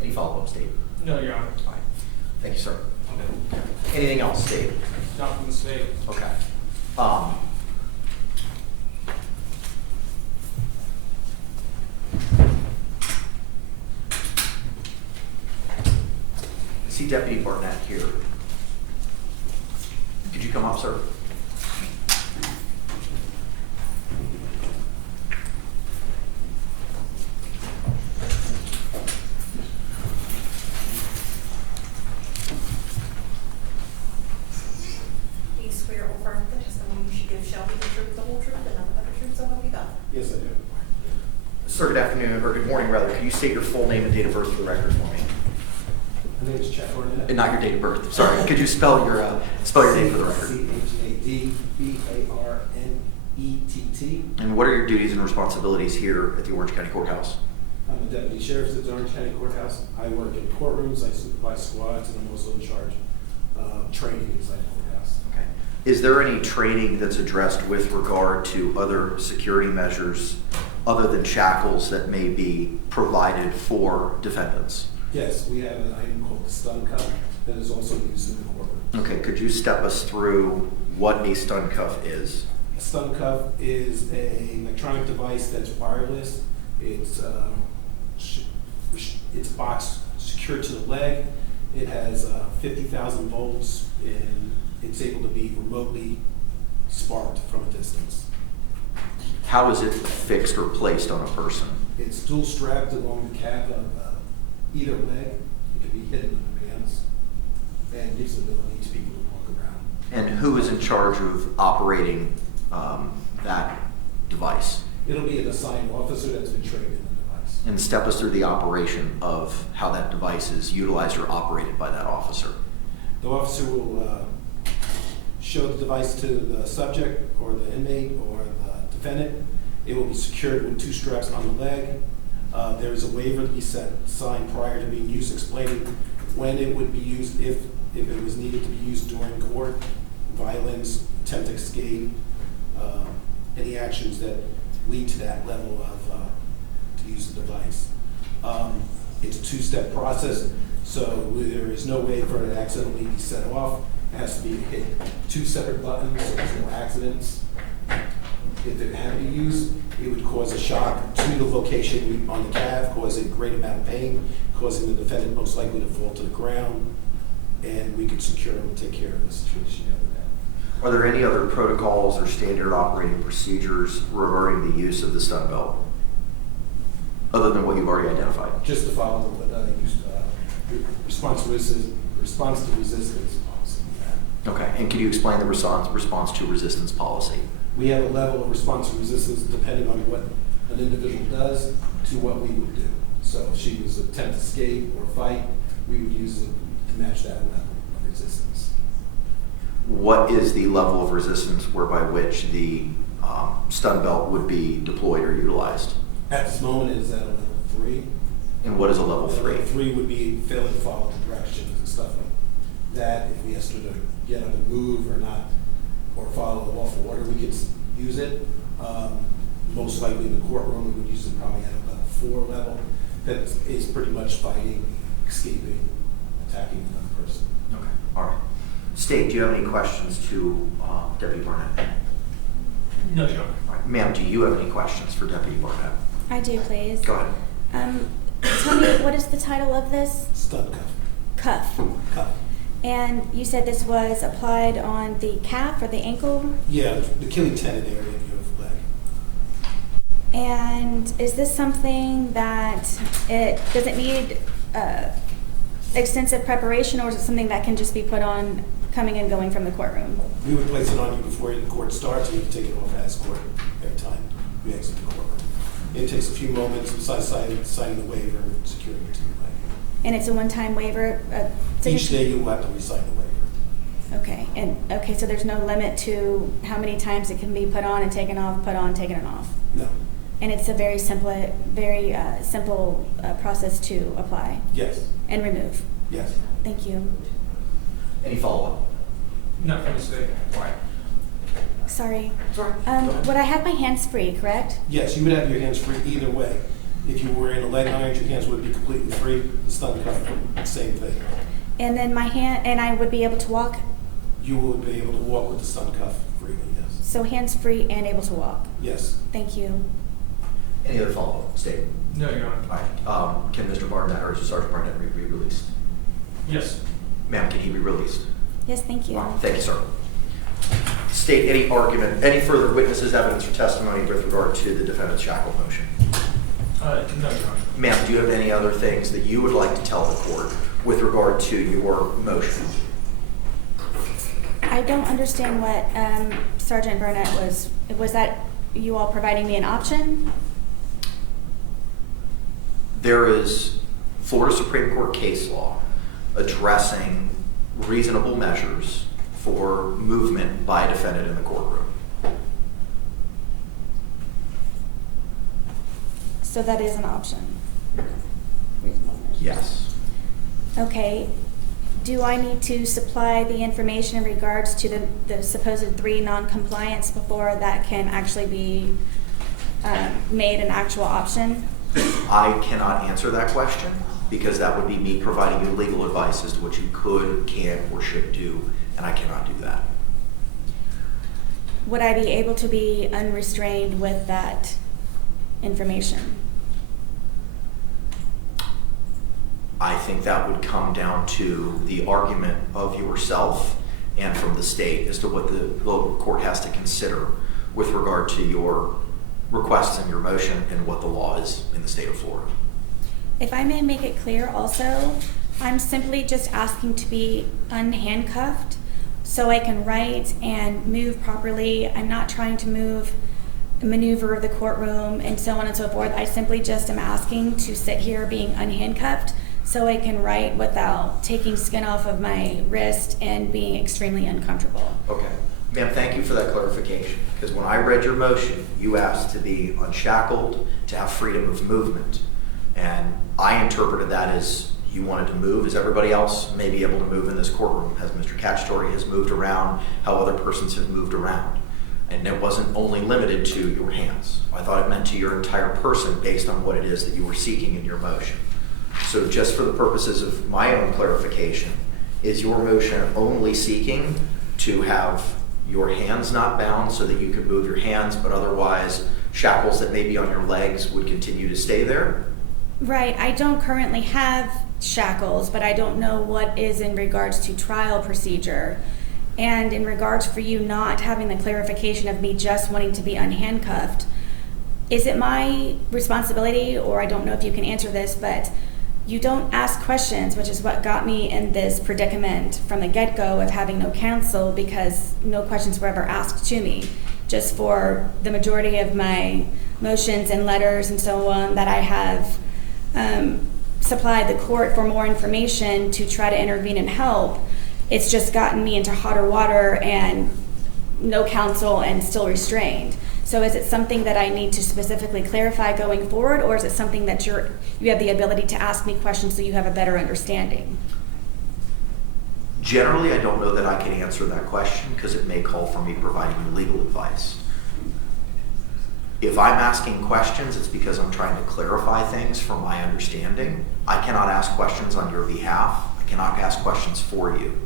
Any follow-ups, Dave? No, Your Honor. All right. Thank you, sir. Okay. Anything else, Dave? Not from the state. Okay. I see Deputy Barnett here. Could you come up, sir? Do you swear or affirm the testimony you should give shall be the truth, the whole truth, and nothing but the truth, so help you God? Yes, I do. Sir, good afternoon, or good morning, rather. Could you state your full name and date of birth for the record for me? My name is Chad Barnett. And not your date of birth. Sorry. Could you spell your name for the record? C-H-A-D-B-A-R-N-E-T-T. And what are your duties and responsibilities here at the Orange County Courthouse? I'm the deputy sheriff at the Orange County Courthouse. I work in courtrooms, I supervise squads, and I'm also in charge of training inside the courthouse. Okay. Is there any training that's addressed with regard to other security measures other than shackles that may be provided for defendants? Yes, we have an item called the stun cuff that is also used in the courtroom. Okay, could you step us through what a stun cuff is? A stun cuff is an electronic device that's wireless. It's it's box secured to the leg. It has 50,000 volts, and it's able to be remotely sparked from a distance. How is it fixed or placed on a person? It's dual strapped along the calf of either leg. It can be hidden in the pants, and gives the ability to people to walk around. And who is in charge of operating that device? It'll be an assigned officer that's been trained in the device. And step us through the operation of how that device is utilized or operated by that officer. The officer will show the device to the subject or the inmate or the defendant. It will be secured with 2 straps on the leg. There is a waiver to be signed prior to being used, explaining when it would be used, if it was needed to be used during court, violence, attempt to escape, any actions that lead to that level of to use the device. It's a 2-step process, so there is no way for it to accidentally be set off. It has to be hit 2 separate buttons, so there's no accidents. If it had to be used, it would cause a shock to the location on the calf, cause a great amount of pain, causing the defendant most likely to fall to the ground, and we could secure and take care of the situation after that. Are there any other protocols or standard operating procedures regarding the use of the stun belt, other than what you've already identified? Just to follow what response to resistance policy we have. Okay, and can you explain the response to resistance policy? We have a level of response to resistance depending on what an individual does to what we would do. So if she was attempt to escape or fight, we would use it to match that level of resistance. What is the level of resistance whereby which the stun belt would be deployed or utilized? At this moment, it is at a level 3. And what is a level 3? Level 3 would be failing to follow the directions and stuff like that. If we asked her to get up and move or not, or follow the lawful order, we could use it. Most likely in the courtroom, we would use it probably at a level 4 level. That is pretty much fighting, escaping, attacking another person. Okay, all right. State, do you have any questions to Deputy Barnett? No, Your Honor. All right. Ma'am, do you have any questions for Deputy Barnett? I do, please. Go ahead. Tell me, what is the title of this? Stun cuff. Cuff. Cuff. And you said this was applied on the calf or the ankle? Yeah, the Achilles tendon area of your leg. And is this something that does it need extensive preparation, or is it something that can just be put on coming and going from the courtroom? We would place it on you before the court starts, and you can take it off as court every time we exit the courtroom. It takes a few moments besides signing the waiver and securing it to your leg. And it's a one-time waiver? Each day you will have to re-sign the waiver. Okay, so there's no limit to how many times it can be put on and taken off, put on, taken off? No. And it's a very simple process to apply Yes. and remove? Yes. Thank you. Any follow-up? Not from the state. All right. Sorry. Sorry. Would I have my hands free, correct? Yes, you would have your hands free either way. If you were in a leg iron, your hands would be completely free. The stun cuff, same thing. And then I would be able to walk? You would be able to walk with the stun cuff freely, yes. So hands free and able to walk? Yes. Thank you. Any other follow-up? State. No, Your Honor. All right. Can Mr. Barnett or Sergeant Barnett be released? Yes. Ma'am, can he be released? Yes, thank you. Thank you, sir. State any argument, any further witnesses, evidence, or testimony with regard to the defendant's shackle motion? No, Your Honor. Ma'am, do you have any other things that you would like to tell the court with regard to your motion? I don't understand what Sergeant Burnett was that you all providing me an option? There is Florida Supreme Court case law addressing reasonable measures for movement by a defendant in the courtroom. So that is an option? Reasonable measures. Yes. Okay. Do I need to supply the information in regards to the supposed 3 non-compliance before that can actually be made an actual option? I cannot answer that question because that would be me providing you legal advice as to what you could, can, or should do, and I cannot do that. Would I be able to be unrestrained with that information? I think that would come down to the argument of yourself and from the state as to what the local court has to consider with regard to your requests and your motion and what the law is in the state of Florida. If I may make it clear also, I'm simply just asking to be unhandcuffed so I can write and move properly. I'm not trying to maneuver the courtroom and so on and so forth. I simply just am asking to sit here being unhandcuffed so I can write without taking skin off of my wrist and being extremely uncomfortable. Okay. Ma'am, thank you for that clarification, because when I read your motion, you asked to be unshackled, to have freedom of movement. And I interpreted that as you wanted to move as everybody else may be able to move in this courtroom, as Mr. Cacciatore has moved around, how other persons have moved around. And it wasn't only limited to your hands. I thought it meant to your entire person based on what it is that you were seeking in your motion. So just for the purposes of my own clarification, is your motion only seeking to have your hands not bound so that you could move your hands, but otherwise shackles that may be on your legs would continue to stay there? Right, I don't currently have shackles, but I don't know what is in regards to trial procedure. And in regards for you not having the clarification of me just wanting to be unhandcuffed, is it my responsibility, or I don't know if you can answer this, but you don't ask questions, which is what got me in this predicament from the get-go of having no counsel, because no questions were ever asked to me. Just for the majority of my motions and letters and so on that I have supplied the court for more information to try to intervene and help, it's just gotten me into hotter water and no counsel and still restrained. So is it something that I need to specifically clarify going forward, or is it something that you have the ability to ask me questions so you have a better understanding? Generally, I don't know that I can answer that question because it may call for me providing you legal advice. If I'm asking questions, it's because I'm trying to clarify things from my understanding. I cannot ask questions on your behalf. I cannot ask questions for you.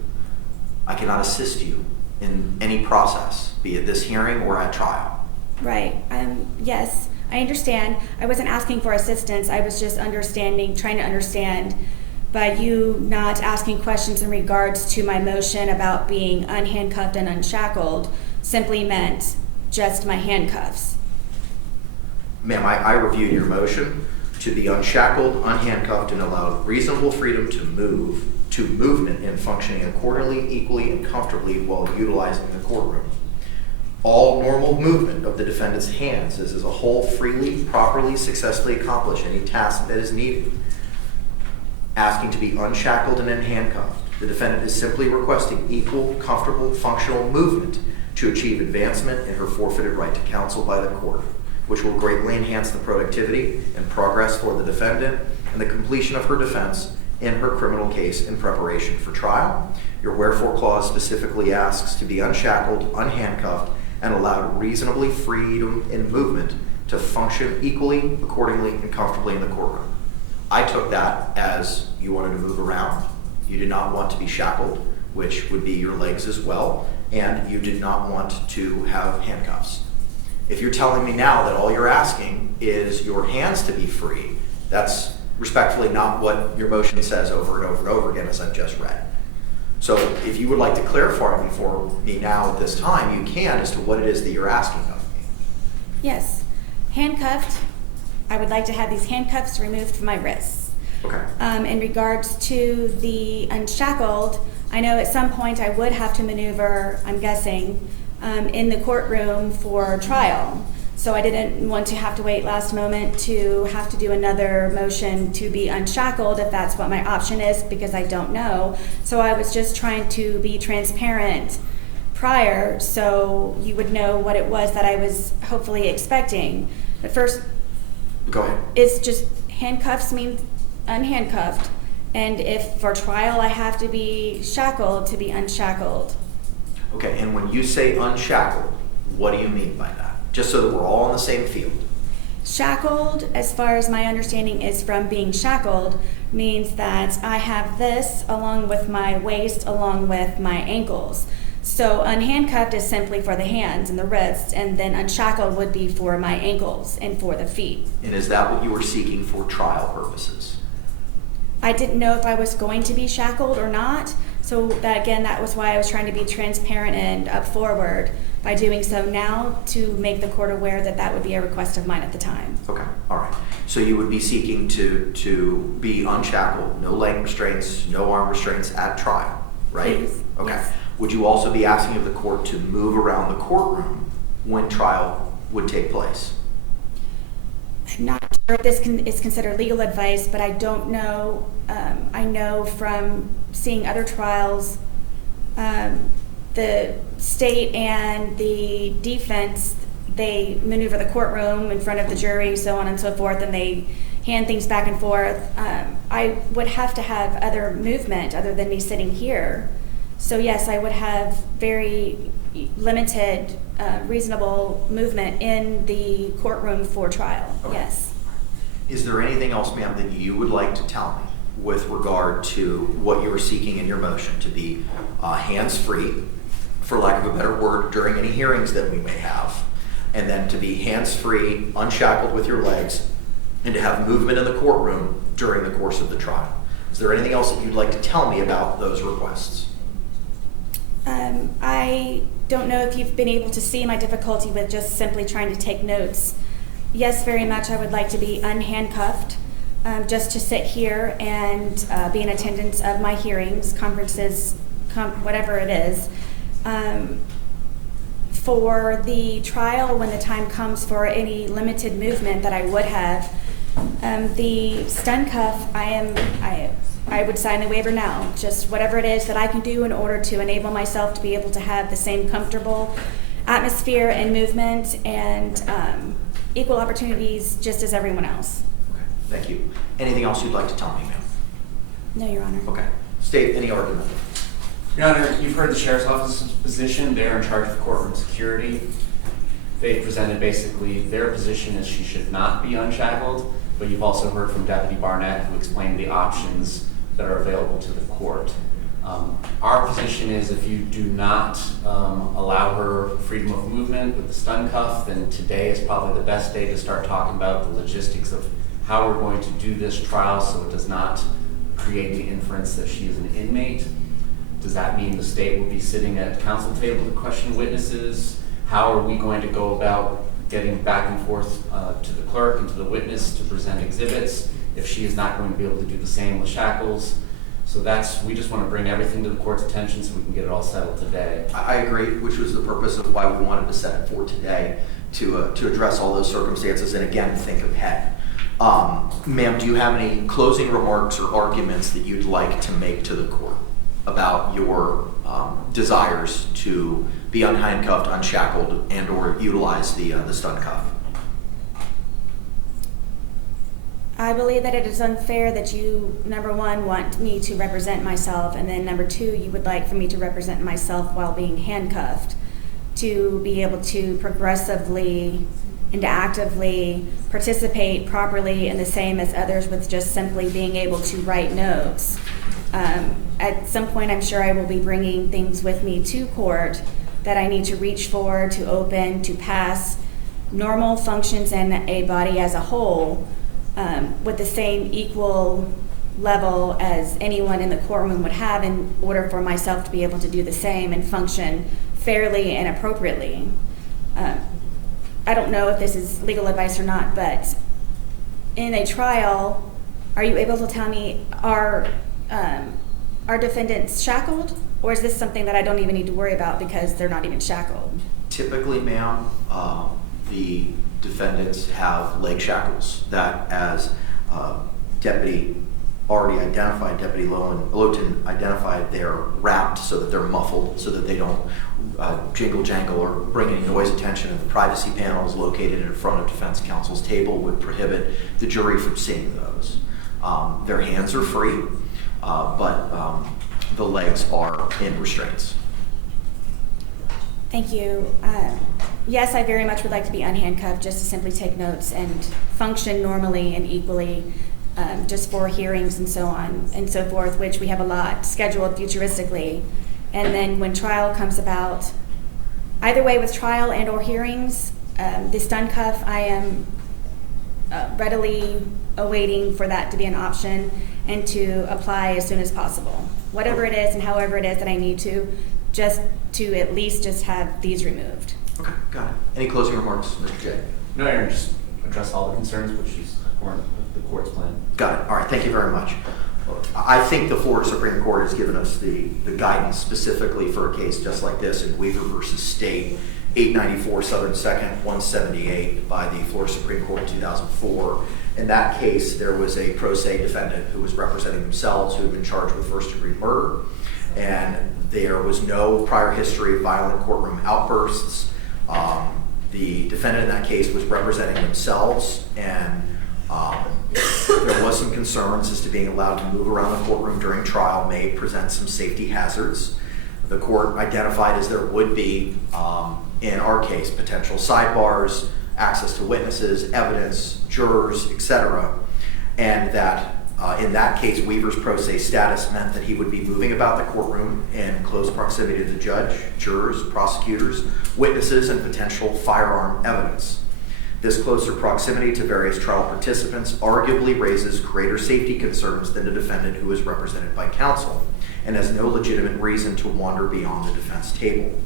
I cannot assist you in any process, be it this hearing or at trial. Right. Yes, I understand. I wasn't asking for assistance. I was just trying to understand by you not asking questions in regards to my motion about being unhandcuffed and unshackled simply meant just my handcuffs. Ma'am, I reviewed your motion to be unshackled, unhandcuffed, and allowed reasonable freedom to movement and functioning accordingly, equally, and comfortably while utilizing the courtroom. All normal movement of the defendant's hands is as a whole freely, properly, successfully accomplish any task that is needed. Asking to be unshackled and unhandcuffed, the defendant is simply requesting equal, comfortable, functional movement to achieve advancement in her forfeited right to counsel by the court, which will greatly enhance the productivity and progress for the defendant and the completion of her defense in her criminal case in preparation for trial. Your wherefore clause specifically asks to be unshackled, unhandcuffed, and allowed reasonably freedom in movement to function equally, accordingly, and comfortably in the courtroom. I took that as you wanted to move around. You did not want to be shackled, which would be your legs as well, and you did not want to have handcuffs. If you're telling me now that all you're asking is your hands to be free, that's respectfully not what your motion says over and over and over again, as I've just read. So if you would like to clarify for me now at this time, you can, as to what it is that you're asking of me. Yes. Handcuffed, I would like to have these handcuffs removed from my wrists. Okay. In regards to the unshackled, I know at some point I would have to maneuver, I'm guessing, in the courtroom for trial. So I didn't want to have to wait last moment to have to do another motion to be unshackled if that's what my option is, because I don't know. So I was just trying to be transparent prior so you would know what it was that I was hopefully expecting. But first, go ahead. It's just handcuffs means unhandcuffed. And if for trial I have to be shackled, to be unshackled. Okay, and when you say unshackled, what do you mean by that? Just so that we're all on the same field. Shackled, as far as my understanding is from being shackled, means that I have this along with my waist, along with my ankles. So unhandcuffed is simply for the hands and the wrists, and then unshackled would be for my ankles and for the feet. And is that what you were seeking for trial purposes? I didn't know if I was going to be shackled or not, so that was why I was trying to be transparent and up forward by doing so now to make the court aware that that would be a request of mine at the time. Okay, all right. So you would be seeking to be unshackled, no leg restraints, no arm restraints at trial, right? Please, Okay. yes. Would you also be asking of the court to move around the courtroom when trial would take place? I'm not sure if this is considered legal advice, but I don't know. I know from seeing other trials, the state and the defense, they maneuver the courtroom in front of the jury, so on and so forth, and they hand things back and forth. I would have to have other movement other than me sitting here. So yes, I would have very limited, reasonable movement in the courtroom for trial, Okay. yes. Is there anything else, ma'am, that you would like to tell me with regard to what you were seeking in your motion, to be hands-free, for lack of a better word, during any hearings that we may have, and then to be hands-free, unshackled with your legs, and to have movement in the courtroom during the course of the trial? Is there anything else that you'd like to tell me about those requests? I don't know if you've been able to see my difficulty with just simply trying to take notes. Yes, very much I would like to be unhandcuffed, just to sit here and be in attendance of my hearings, conferences, whatever it is. For the trial, when the time comes for any limited movement that I would have, the stun cuff, I would sign the waiver now. Just whatever it is that I can do in order to enable myself to be able to have the same comfortable atmosphere and movement and equal opportunities just as everyone else. Okay, thank you. Anything else you'd like to tell me, ma'am? No, Your Honor. Okay. State any argument. Your Honor, you've heard the Sheriff's Office's position. They're in charge of courtroom security. They presented basically their position is she should not be unshackled, but you've also heard from Deputy Barnett, who explained the options that are available to the court. Our position is if you do not allow her freedom of movement with the stun cuff, then today is probably the best day to start talking about the logistics of how we're going to do this trial so it does not create the inference that she is an inmate. Does that mean the state will be sitting at counsel table to question witnesses? How are we going to go about getting back and forth to the clerk and to the witness to present exhibits if she is not going to be able to do the same with shackles? So we just want to bring everything to the court's attention so we can get it all settled today. I agree, which was the purpose of why we wanted to set it for today, to address all those circumstances and again, think ahead. Ma'am, do you have any closing remarks or arguments that you'd like to make to the court about your desires to be unhandcuffed, unshackled, and or utilize the stun cuff? I believe that it is unfair that you, number one, want me to represent myself, and then number two, you would like for me to represent myself while being handcuffed, to be able to progressively and actively participate properly in the same as others with just simply being able to write notes. At some point, I'm sure I will be bringing things with me to court that I need to reach for, to open, to pass normal functions in a body as a whole, with the same equal level as anyone in the courtroom would have in order for myself to be able to do the same and function fairly and appropriately. I don't know if this is legal advice or not, but in a trial, are you able to tell me, are defendants shackled? Or is this something that I don't even need to worry about because they're not even shackled? Typically, ma'am, the defendants have leg shackles that, as Deputy already identified, Deputy Lowton identified, they're wrapped so that they're muffled, so that they don't jingle jangle or bring any noise attention. And the privacy panel is located in front of defense counsel's table, would prohibit the jury from seeing those. Their hands are free, but the legs are in restraints. Thank you. Yes, I very much would like to be unhandcuffed just to simply take notes and function normally and equally, just for hearings and so on and so forth, which we have a lot scheduled futuristically. And then when trial comes about, either way with trial and or hearings, the stun cuff, I am readily awaiting for that to be an option and to apply as soon as possible. Whatever it is and however it is that I need to, just to at least just have these removed. Okay, got it. Any closing remarks, Mr. J? No, Aaron, just address all the concerns, which is the court's plan. Got it. All right, thank you very much. I think the Florida Supreme Court has given us the guidance specifically for a case just like this in Weaver versus State, 894 Southern 2nd, 178 by the Florida Supreme Court in 2004. In that case, there was a pro se defendant who was representing themselves who had been charged with first-degree murder, and there was no prior history of violent courtroom outbursts. The defendant in that case was representing themselves, and there was some concerns as to being allowed to move around the courtroom during trial may present some safety hazards. The court identified as there would be, in our case, potential sidebars, access to witnesses, evidence, jurors, etc. And that in that case, Weaver's pro se status meant that he would be moving about the courtroom in close proximity to the judge, jurors, prosecutors, witnesses, and potential firearm evidence. This closer proximity to various trial participants arguably raises greater safety concerns than the defendant who is represented by counsel and has no legitimate reason to wander beyond the defense table.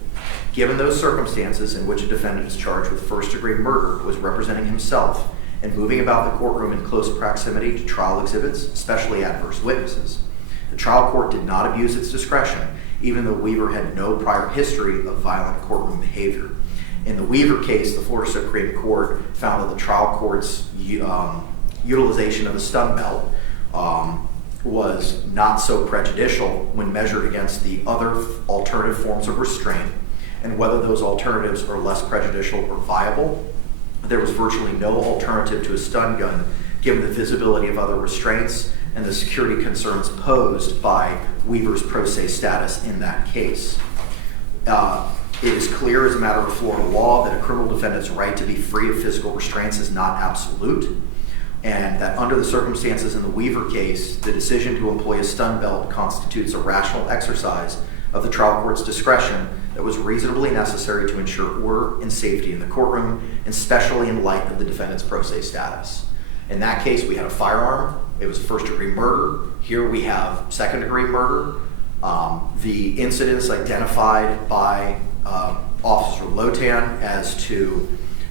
Given those circumstances in which a defendant is charged with first-degree murder who is representing himself and moving about the courtroom in close proximity to trial exhibits, especially adverse witnesses, the trial court did not abuse its discretion, even though Weaver had no prior history of violent courtroom behavior. In the Weaver case, the Florida Supreme Court found that the trial court's utilization of a stun belt was not so prejudicial when measured against the other alternative forms of restraint, and whether those alternatives are less prejudicial or viable. There was virtually no alternative to a stun gun given the visibility of other restraints and the security concerns posed by Weaver's pro se status in that case. It is clear as a matter of Florida law that a criminal defendant's right to be free of physical restraints is not absolute, and that under the circumstances in the Weaver case, the decision to employ a stun belt constitutes a rational exercise of the trial court's discretion that was reasonably necessary to ensure order and safety in the courtroom, especially in light of the defendant's pro se status. In that case, we had a firearm. It was first-degree murder. Here we have second-degree murder. The incidents identified by Officer Lotan as to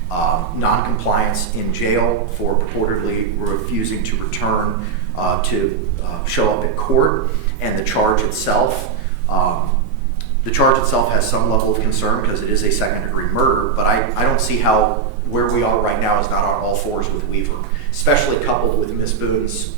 non-compliance in jail for purportedly refusing to return to show up in court, and the charge itself. The charge itself has some level of concern because it is a second-degree murder, but I don't see how where we are right now is not on all fours with Weaver, especially coupled with Ms. Boone's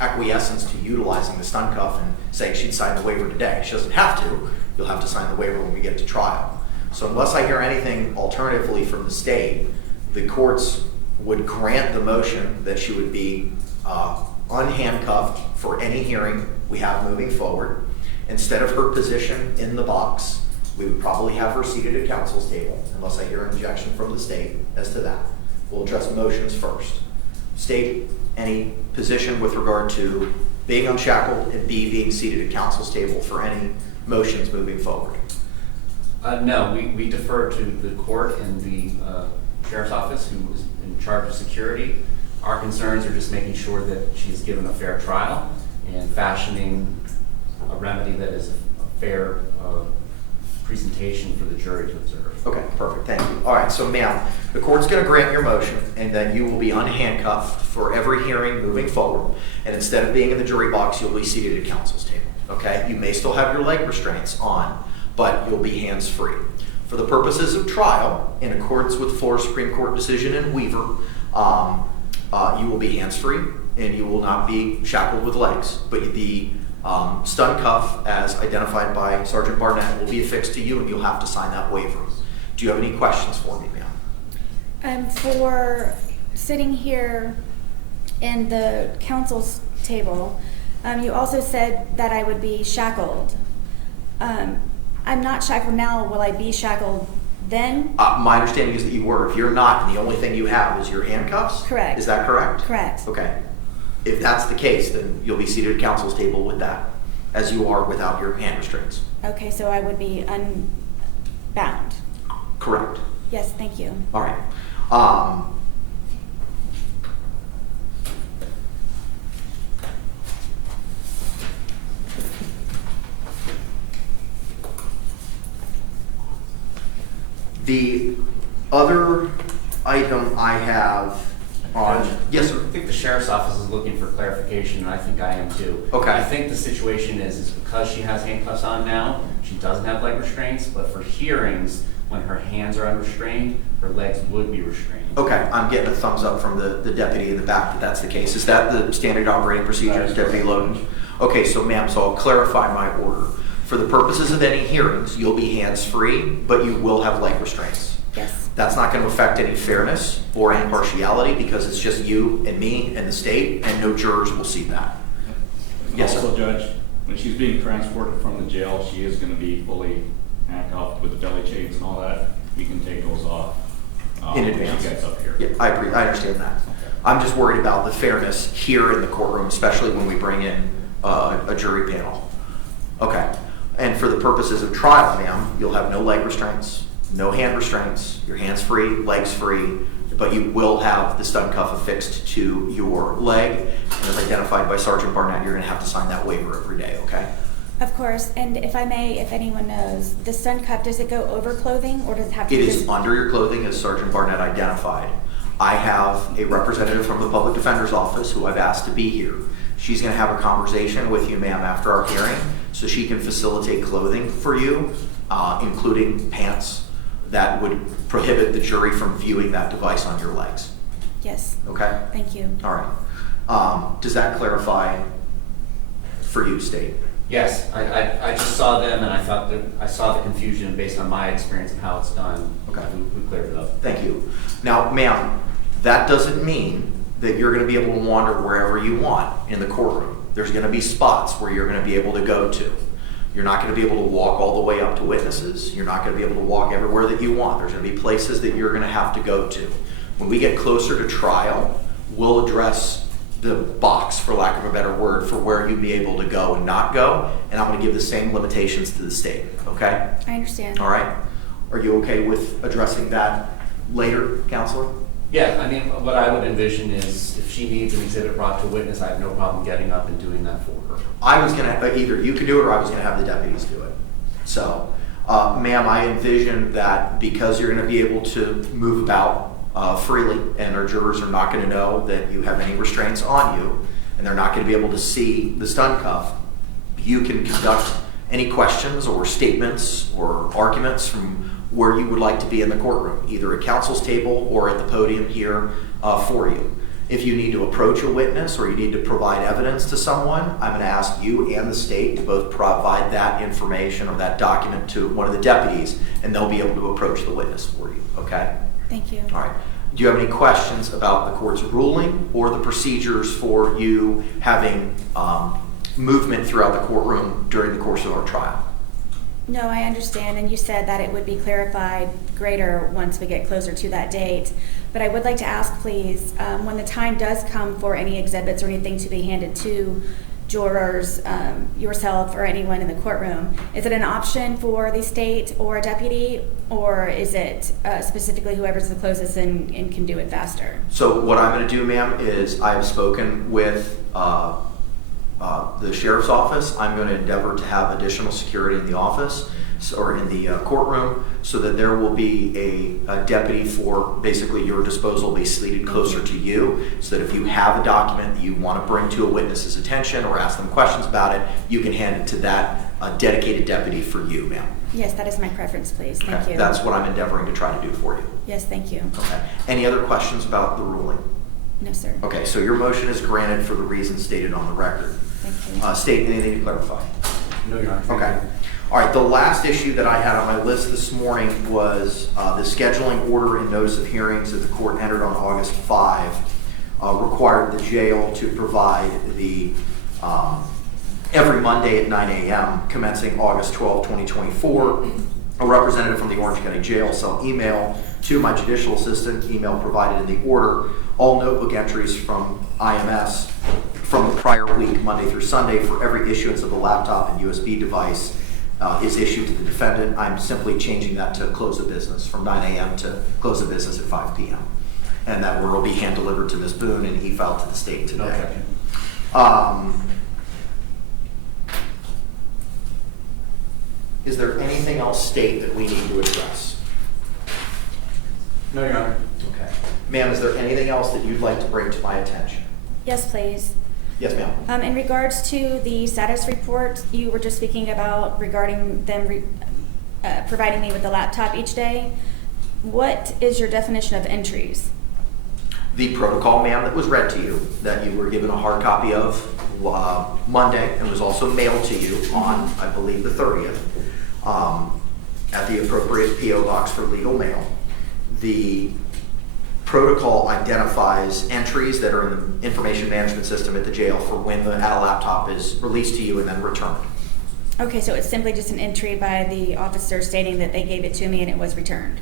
acquiescence to utilizing the stun cuff and saying she'd sign the waiver today. She doesn't have to. You'll have to sign the waiver when we get to trial. So unless I hear anything alternatively from the state, the courts would grant the motion that she would be unhandcuffed for any hearing we have moving forward. Instead of her position in the box, we would probably have her seated at counsel's table, unless I hear an objection from the state as to that. We'll address motions first. State, any position with regard to being unshackled and B, being seated at counsel's table for any motions moving forward? No, we defer to the court and the sheriff's office, who is in charge of security. Our concerns are just making sure that she is given a fair trial and fashioning a remedy that is a fair presentation for the jury to observe. Okay, perfect, thank you. All right, so ma'am, the court's gonna grant your motion, and then you will be unhandcuffed for every hearing moving forward. And instead of being in the jury box, you'll be seated at counsel's table, okay? You may still have your leg restraints on, but you'll be hands-free. For the purposes of trial, in accordance with the Florida Supreme Court decision in Weaver, you will be hands-free and you will not be shackled with legs. But the stun cuff, as identified by Sergeant Barnett, will be affixed to you and you'll have to sign that waiver. Do you have any questions for me, ma'am? For sitting here in the counsel's table, you also said that I would be shackled. I'm not shackled now. Will I be shackled then? My understanding is that you were. If you're not, and the only thing you have is your handcuffs? Correct. Is that correct? Correct. Okay. If that's the case, then you'll be seated at counsel's table with that, as you are without your hand restraints. Okay, so I would be unbound. Correct. Yes, thank you. All right. The other item I have on, yes, sir. I think the sheriff's office is looking for clarification, and I think I am too. Okay. I think the situation is because she has handcuffs on now, she doesn't have leg restraints, but for hearings, when her hands are unrestrained, her legs would be restrained. Okay, I'm getting a thumbs up from the deputy in the back that that's the case. Is that the standard operating procedure, Deputy Loden? Okay, so ma'am, so I'll clarify my order. For the purposes of any hearings, you'll be hands-free, but you will have leg restraints. Yes. That's not going to affect any fairness or impartiality because it's just you and me and the state, and no jurors will see that. Yes, sir. Also, Judge, when she's being transported from the jail, she is going to be fully handcuffed with the belly chains and all that. We can take those off In when advance. she gets up here. Yeah, I understand that. I'm just worried about the fairness here in the courtroom, especially when we bring in a jury panel. Okay. And for the purposes of trial, ma'am, you'll have no leg restraints, no hand restraints, your hands free, legs free, but you will have the stun cuff affixed to your leg. And as identified by Sergeant Barnett, you're going to have to sign that waiver every day, okay? Of course, and if I may, if anyone knows, the stun cuff, does it go over clothing or does it have to It be is just- under your clothing, as Sergeant Barnett identified. I have a representative from the Public Defender's Office who I've asked to be here. She's going to have a conversation with you, ma'am, after our hearing, so she can facilitate clothing for you, including pants that would prohibit the jury from viewing that device on your legs. Yes. Okay? Thank you. All right. Does that clarify for you, State? Yes, I just saw them and I thought that I saw the confusion based on my experience and how it's done. Okay. We cleared it up. Thank you. Now, ma'am, that doesn't mean that you're going to be able to wander wherever you want in the courtroom. There's going to be spots where you're going to be able to go to. You're not going to be able to walk all the way up to witnesses. You're not going to be able to walk everywhere that you want. There's going to be places that you're going to have to go to. When we get closer to trial, we'll address the box, for lack of a better word, for where you'd be able to go and not go, and I'm going to give the same limitations to the state, okay? I understand. All right? Are you okay with addressing that later, Counselor? Yeah, I mean, what I would envision is if she needs an exhibit brought to witness, I have no problem getting up and doing that for her. I was going to, either you could do it or I was going to have the deputies do it. So, ma'am, I envision that because you're going to be able to move about freely and our jurors are not going to know that you have any restraints on you and they're not going to be able to see the stun cuff, you can conduct any questions or statements or arguments from where you would like to be in the courtroom, either at counsel's table or at the podium here for you. If you need to approach a witness or you need to provide evidence to someone, I'm going to ask you and the state to both provide that information or that document to one of the deputies, and they'll be able to approach the witness for you, okay? Thank you. All right. Do you have any questions about the court's ruling or the procedures for you having movement throughout the courtroom during the course of our trial? No, I understand, and you said that it would be clarified greater once we get closer to that date. But I would like to ask, please, when the time does come for any exhibits or anything to be handed to jurors, yourself or anyone in the courtroom, is it an option for the state or a deputy, or is it specifically whoever's the closest and can do it faster? So what I'm going to do, ma'am, is I have spoken with the sheriff's office. I'm going to endeavor to have additional security in the office or in the courtroom so that there will be a deputy for basically your disposal be seated closer to you so that if you have a document that you want to bring to a witness's attention or ask them questions about it, you can hand it to that dedicated deputy for you, ma'am. Yes, that is my preference, please. Thank Okay. you. That's what I'm endeavoring to try to do for you. Yes, thank you. Okay. Any other questions about the ruling? No, sir. Okay, so your motion is granted for the reasons stated on the record. Thank you. State, anything to clarify? No, Your Honor. Thank Okay. you. All right, the last issue that I had on my list this morning was the scheduling order and notice of hearings that the court entered on August 5 required the jail to provide the every Monday at 9 a.m. commencing August 12, 2024, a representative from the Orange County Jail shall email to my judicial assistant, email provided in the order, all notebook entries from IMS from the prior week, Monday through Sunday, for every issuance of the laptop and USB device is issued to the defendant. I'm simply changing that to close of business, from 9 a.m. to close of business at 5 p.m. And that order will be hand delivered to Ms. Boone and e-filed to the state today. Okay. Is there anything else, state, that we need to address? No, Your Honor. Okay. Ma'am, is there anything else that you'd like to bring to my attention? Yes, please. Yes, ma'am. In regards to the status report you were just speaking about regarding them providing me with the laptop each day, what is your definition of entries? The protocol, ma'am, that was read to you, that you were given a hard copy of Monday and was also mailed to you on, I believe, the 30th, at the appropriate P.O. box for legal mail. The protocol identifies entries that are in the information management system at the jail for when the laptop is released to you and then returned. Okay, so it's simply just an entry by the officer stating that they gave it to me and it was returned.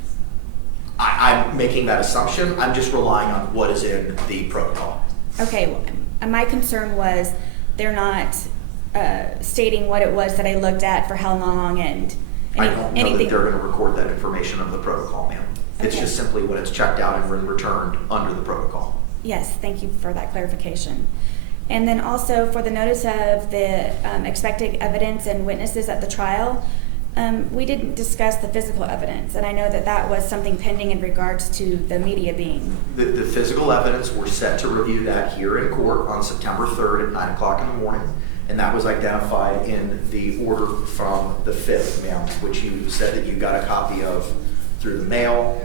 I'm making that assumption. I'm just relying on what is in the protocol. Okay, well, my concern was they're not stating what it was that I looked at for how long and I don't know that anything. they're going to record that information of the protocol, ma'am. It's Okay. just simply when it's checked out and returned under the protocol. Yes, thank you for that clarification. And then also for the notice of the expected evidence and witnesses at the trial, we didn't discuss the physical evidence, and I know that that was something pending in regards to the media being. The physical evidence, we're set to review that here in court on September 3rd at 9 o'clock in the morning, and that was identified in the order from the 5th, ma'am, which you said that you got a copy of through the mail.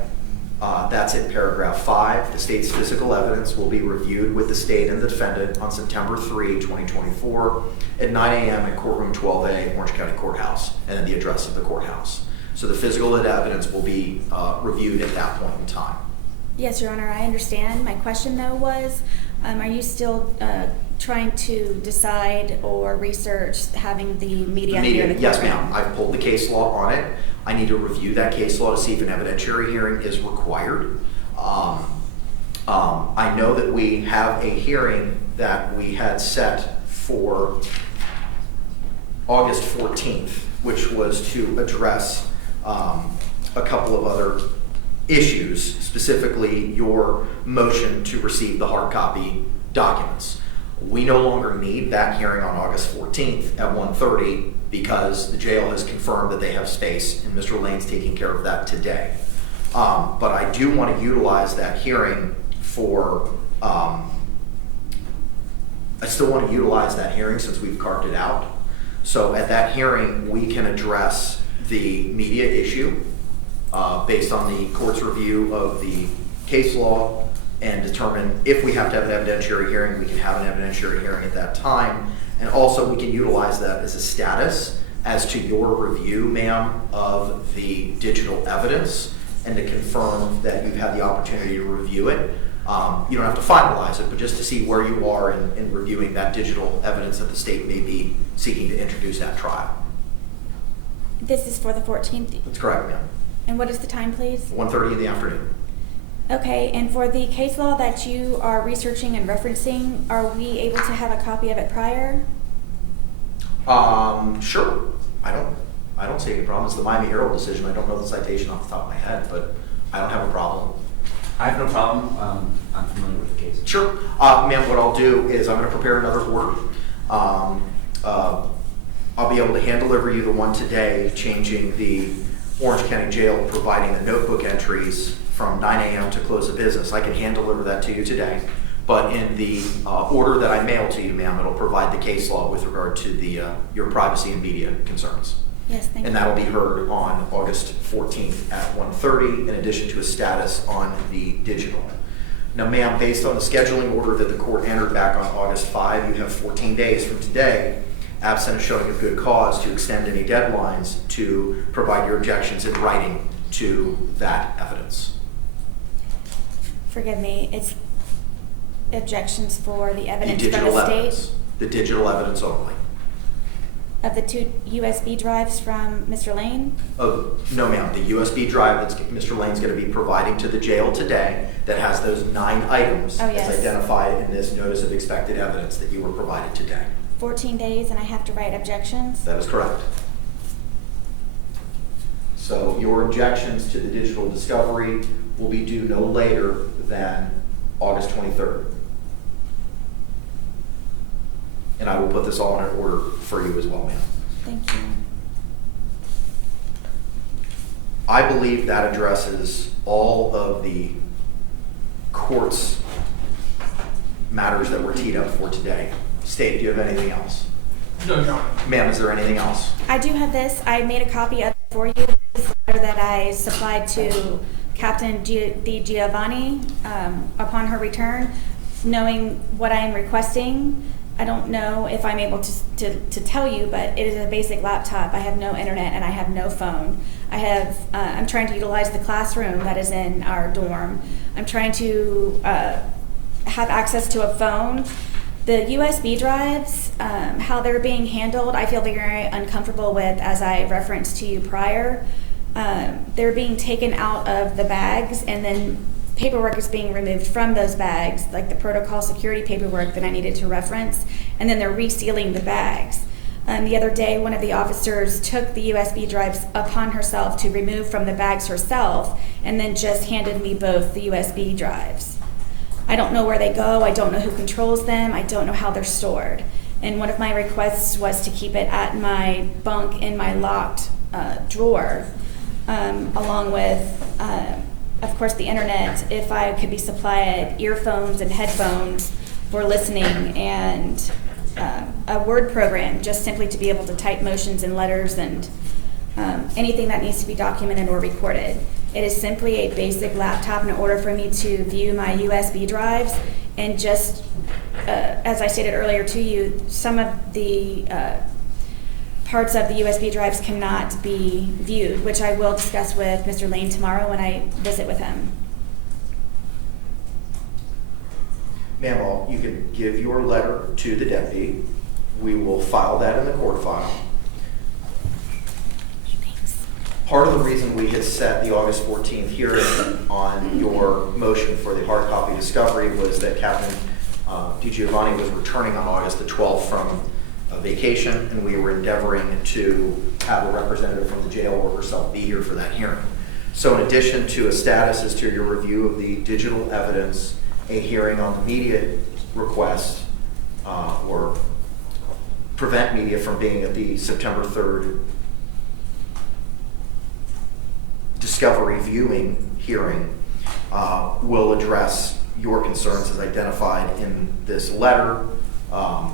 That's in paragraph 5. The state's physical evidence will be reviewed with the state and the defendant on September 3, 2024 at 9 a.m. at courtroom 12A, Orange County Courthouse, and then the address of the courthouse. So the physical evidence will be reviewed at that point in time. Yes, Your Honor, I understand. My question though was, are you still trying to decide or research having the media here in the Yes, courtroom? ma'am. I've pulled the case law on it. I need to review that case law to see if an evidentiary hearing is required. I know that we have a hearing that we had set for August 14th, which was to address a couple of other issues, specifically your motion to receive the hard copy documents. We no longer need that hearing on August 14th at 1:30 because the jail has confirmed that they have space and Mr. Lane's taking care of that today. But I do want to utilize that hearing for, I still want to utilize that hearing since we've carved it out. So at that hearing, we can address the media issue based on the court's review of the case law and determine if we have to have an evidentiary hearing, we can have an evidentiary hearing at that time. And also we can utilize that as a status as to your review, ma'am, of the digital evidence and to confirm that you've had the opportunity to review it. You don't have to finalize it, but just to see where you are in reviewing that digital evidence that the state may be seeking to introduce at trial. This is for the 14th. That's correct, ma'am. And what is the time, please? 1:30 in the afternoon. Okay, and for the case law that you are researching and referencing, are we able to have a copy of it prior? Sure. I don't see any problem. It's the Miami Herald decision. I don't know the citation off the top of my head, but I don't have a problem. I have no problem. I'm familiar with the case. Sure. Ma'am, what I'll do is I'm going to prepare another order. I'll be able to hand deliver you the one today, changing the Orange County Jail, providing the notebook entries from 9 a.m. to close of business. I can hand deliver that to you today. But in the order that I mail to you, ma'am, it'll provide the case law with regard to the your privacy and media concerns. Yes, thank you. And that'll be heard on August 14th at 1:30, in addition to a status on the digital. Now, ma'am, based on the scheduling order that the court entered back on August 5, you have 14 days from today, absent of showing a good cause, to extend any deadlines to provide your objections in writing to that evidence. Forgive me, it's objections for the The evidence from digital the state? evidence. The digital evidence only. of the 2 USB drives from Mr. Lane? Oh, no ma'am, the USB drive that Mr. Lane's gonna be providing to the jail today that has those 9 items Oh, yes. as identified in this notice of expected evidence that you were provided today. 14 days and I have to write objections? That is correct. So your objections to the digital discovery will be due no later than August 23rd. And I will put this all in order for you as well, ma'am. Thank you. I believe that addresses all of the court's matters that were teed up for today. State, do you have anything else? No, Your Honor. Ma'am, is there anything else? I do have this. I made a copy of it for you. This is the letter that I supplied to Captain Di Giovanni upon her return, knowing what I am requesting. I don't know if I'm able to tell you, but it is a basic laptop. I have no internet and I have no phone. I'm trying to utilize the classroom that is in our dorm. I'm trying to have access to a phone. The USB drives, how they're being handled, I feel very uncomfortable with, as I referenced to you prior. They're being taken out of the bags and then paperwork is being removed from those bags, like the protocol security paperwork that I needed to reference, and then they're resealing the bags. The other day, one of the officers took the USB drives upon herself to remove from the bags herself and then just handed me both the USB drives. I don't know where they go, I don't know who controls them, I don't know how they're stored. And one of my requests was to keep it at my bunk in my locked drawer, along with, of course, the internet, if I could be supplied earphones and headphones for listening, and a word program just simply to be able to type motions and letters and anything that needs to be documented or recorded. It is simply a basic laptop in order for me to view my USB drives, and just as I stated earlier to you, some of the parts of the USB drives cannot be viewed, which I will discuss with Mr. Lane tomorrow when I visit with him. Ma'am, you can give your letter to the deputy. We will file that in the court file. Thanks. Part of the reason we had set the August 14th hearing on your motion for the hard copy discovery was that Captain Di Giovanni was returning on August the 12th from a vacation, and we were endeavoring to have a representative from the jail or herself be here for that hearing. So in addition to a status as to your review of the digital evidence, a hearing on the media request, or prevent media from being at the September 3rd discovery viewing hearing, will address your concerns as identified in this letter,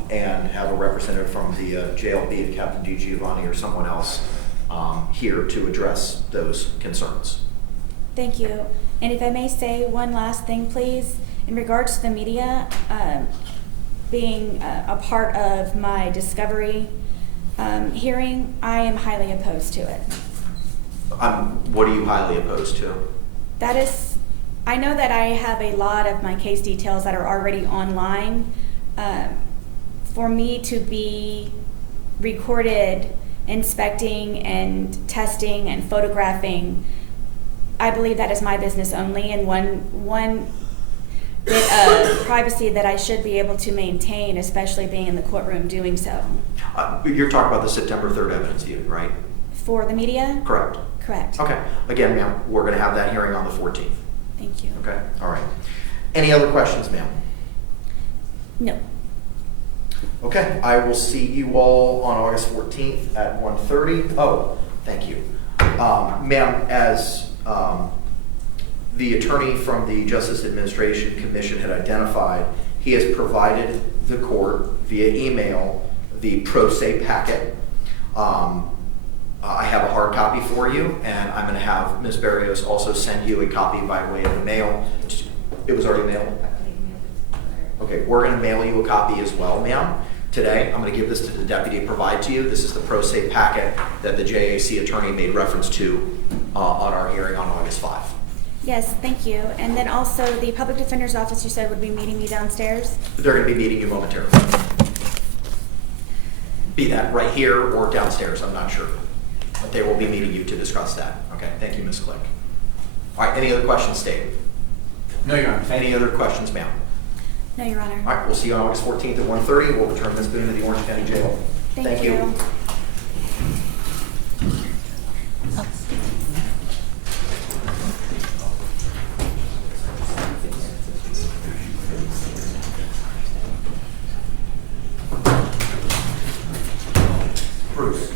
and have a representative from the jail, be it Captain Di Giovanni or someone else, here to address those concerns. Thank you. And if I may say one last thing, please, in regards to the media being a part of my discovery hearing, I am highly opposed to it. What are you highly opposed to? That is, I know that I have a lot of my case details that are already online. For me to be recorded, inspecting and testing and photographing, I believe that is my business only, and one bit of privacy that I should be able to maintain, especially being in the courtroom doing so. You're talking about the September 3rd evidence hearing, right? For the media? Correct. Correct. Okay. Again, ma'am, we're going to have that hearing on the 14th. Thank you. Okay. All right. Any other questions, ma'am? No. Okay. I will see you all on August 14th at 1:30. Oh, thank you. Ma'am, as the attorney from the Justice Administration Commission had identified, he has provided the court via email the pro se packet. I have a hard copy for you, and I'm going to have Ms. Barrios also send you a copy by way of the mail. It was already mailed? Okay, we're going to mail you a copy as well, ma'am. Today, I'm going to give this to the deputy to provide to you. This is the pro se packet that the JAC attorney made reference to on our hearing on August 5. Yes, thank you. And then also the public defender's office, you said, would be meeting me downstairs? They're going to be meeting you momentarily. be that right here or downstairs, I'm not sure. But they will be meeting you to discuss that. Okay, thank you, Ms. Click. All right, any other questions, Dave? No, Your Honor. Any other questions, ma'am? No, Your Honor. All right, we'll see you on August 14th at 1:30. We'll return Ms. Boone to the Orange County Jail. Thank you. Bruce.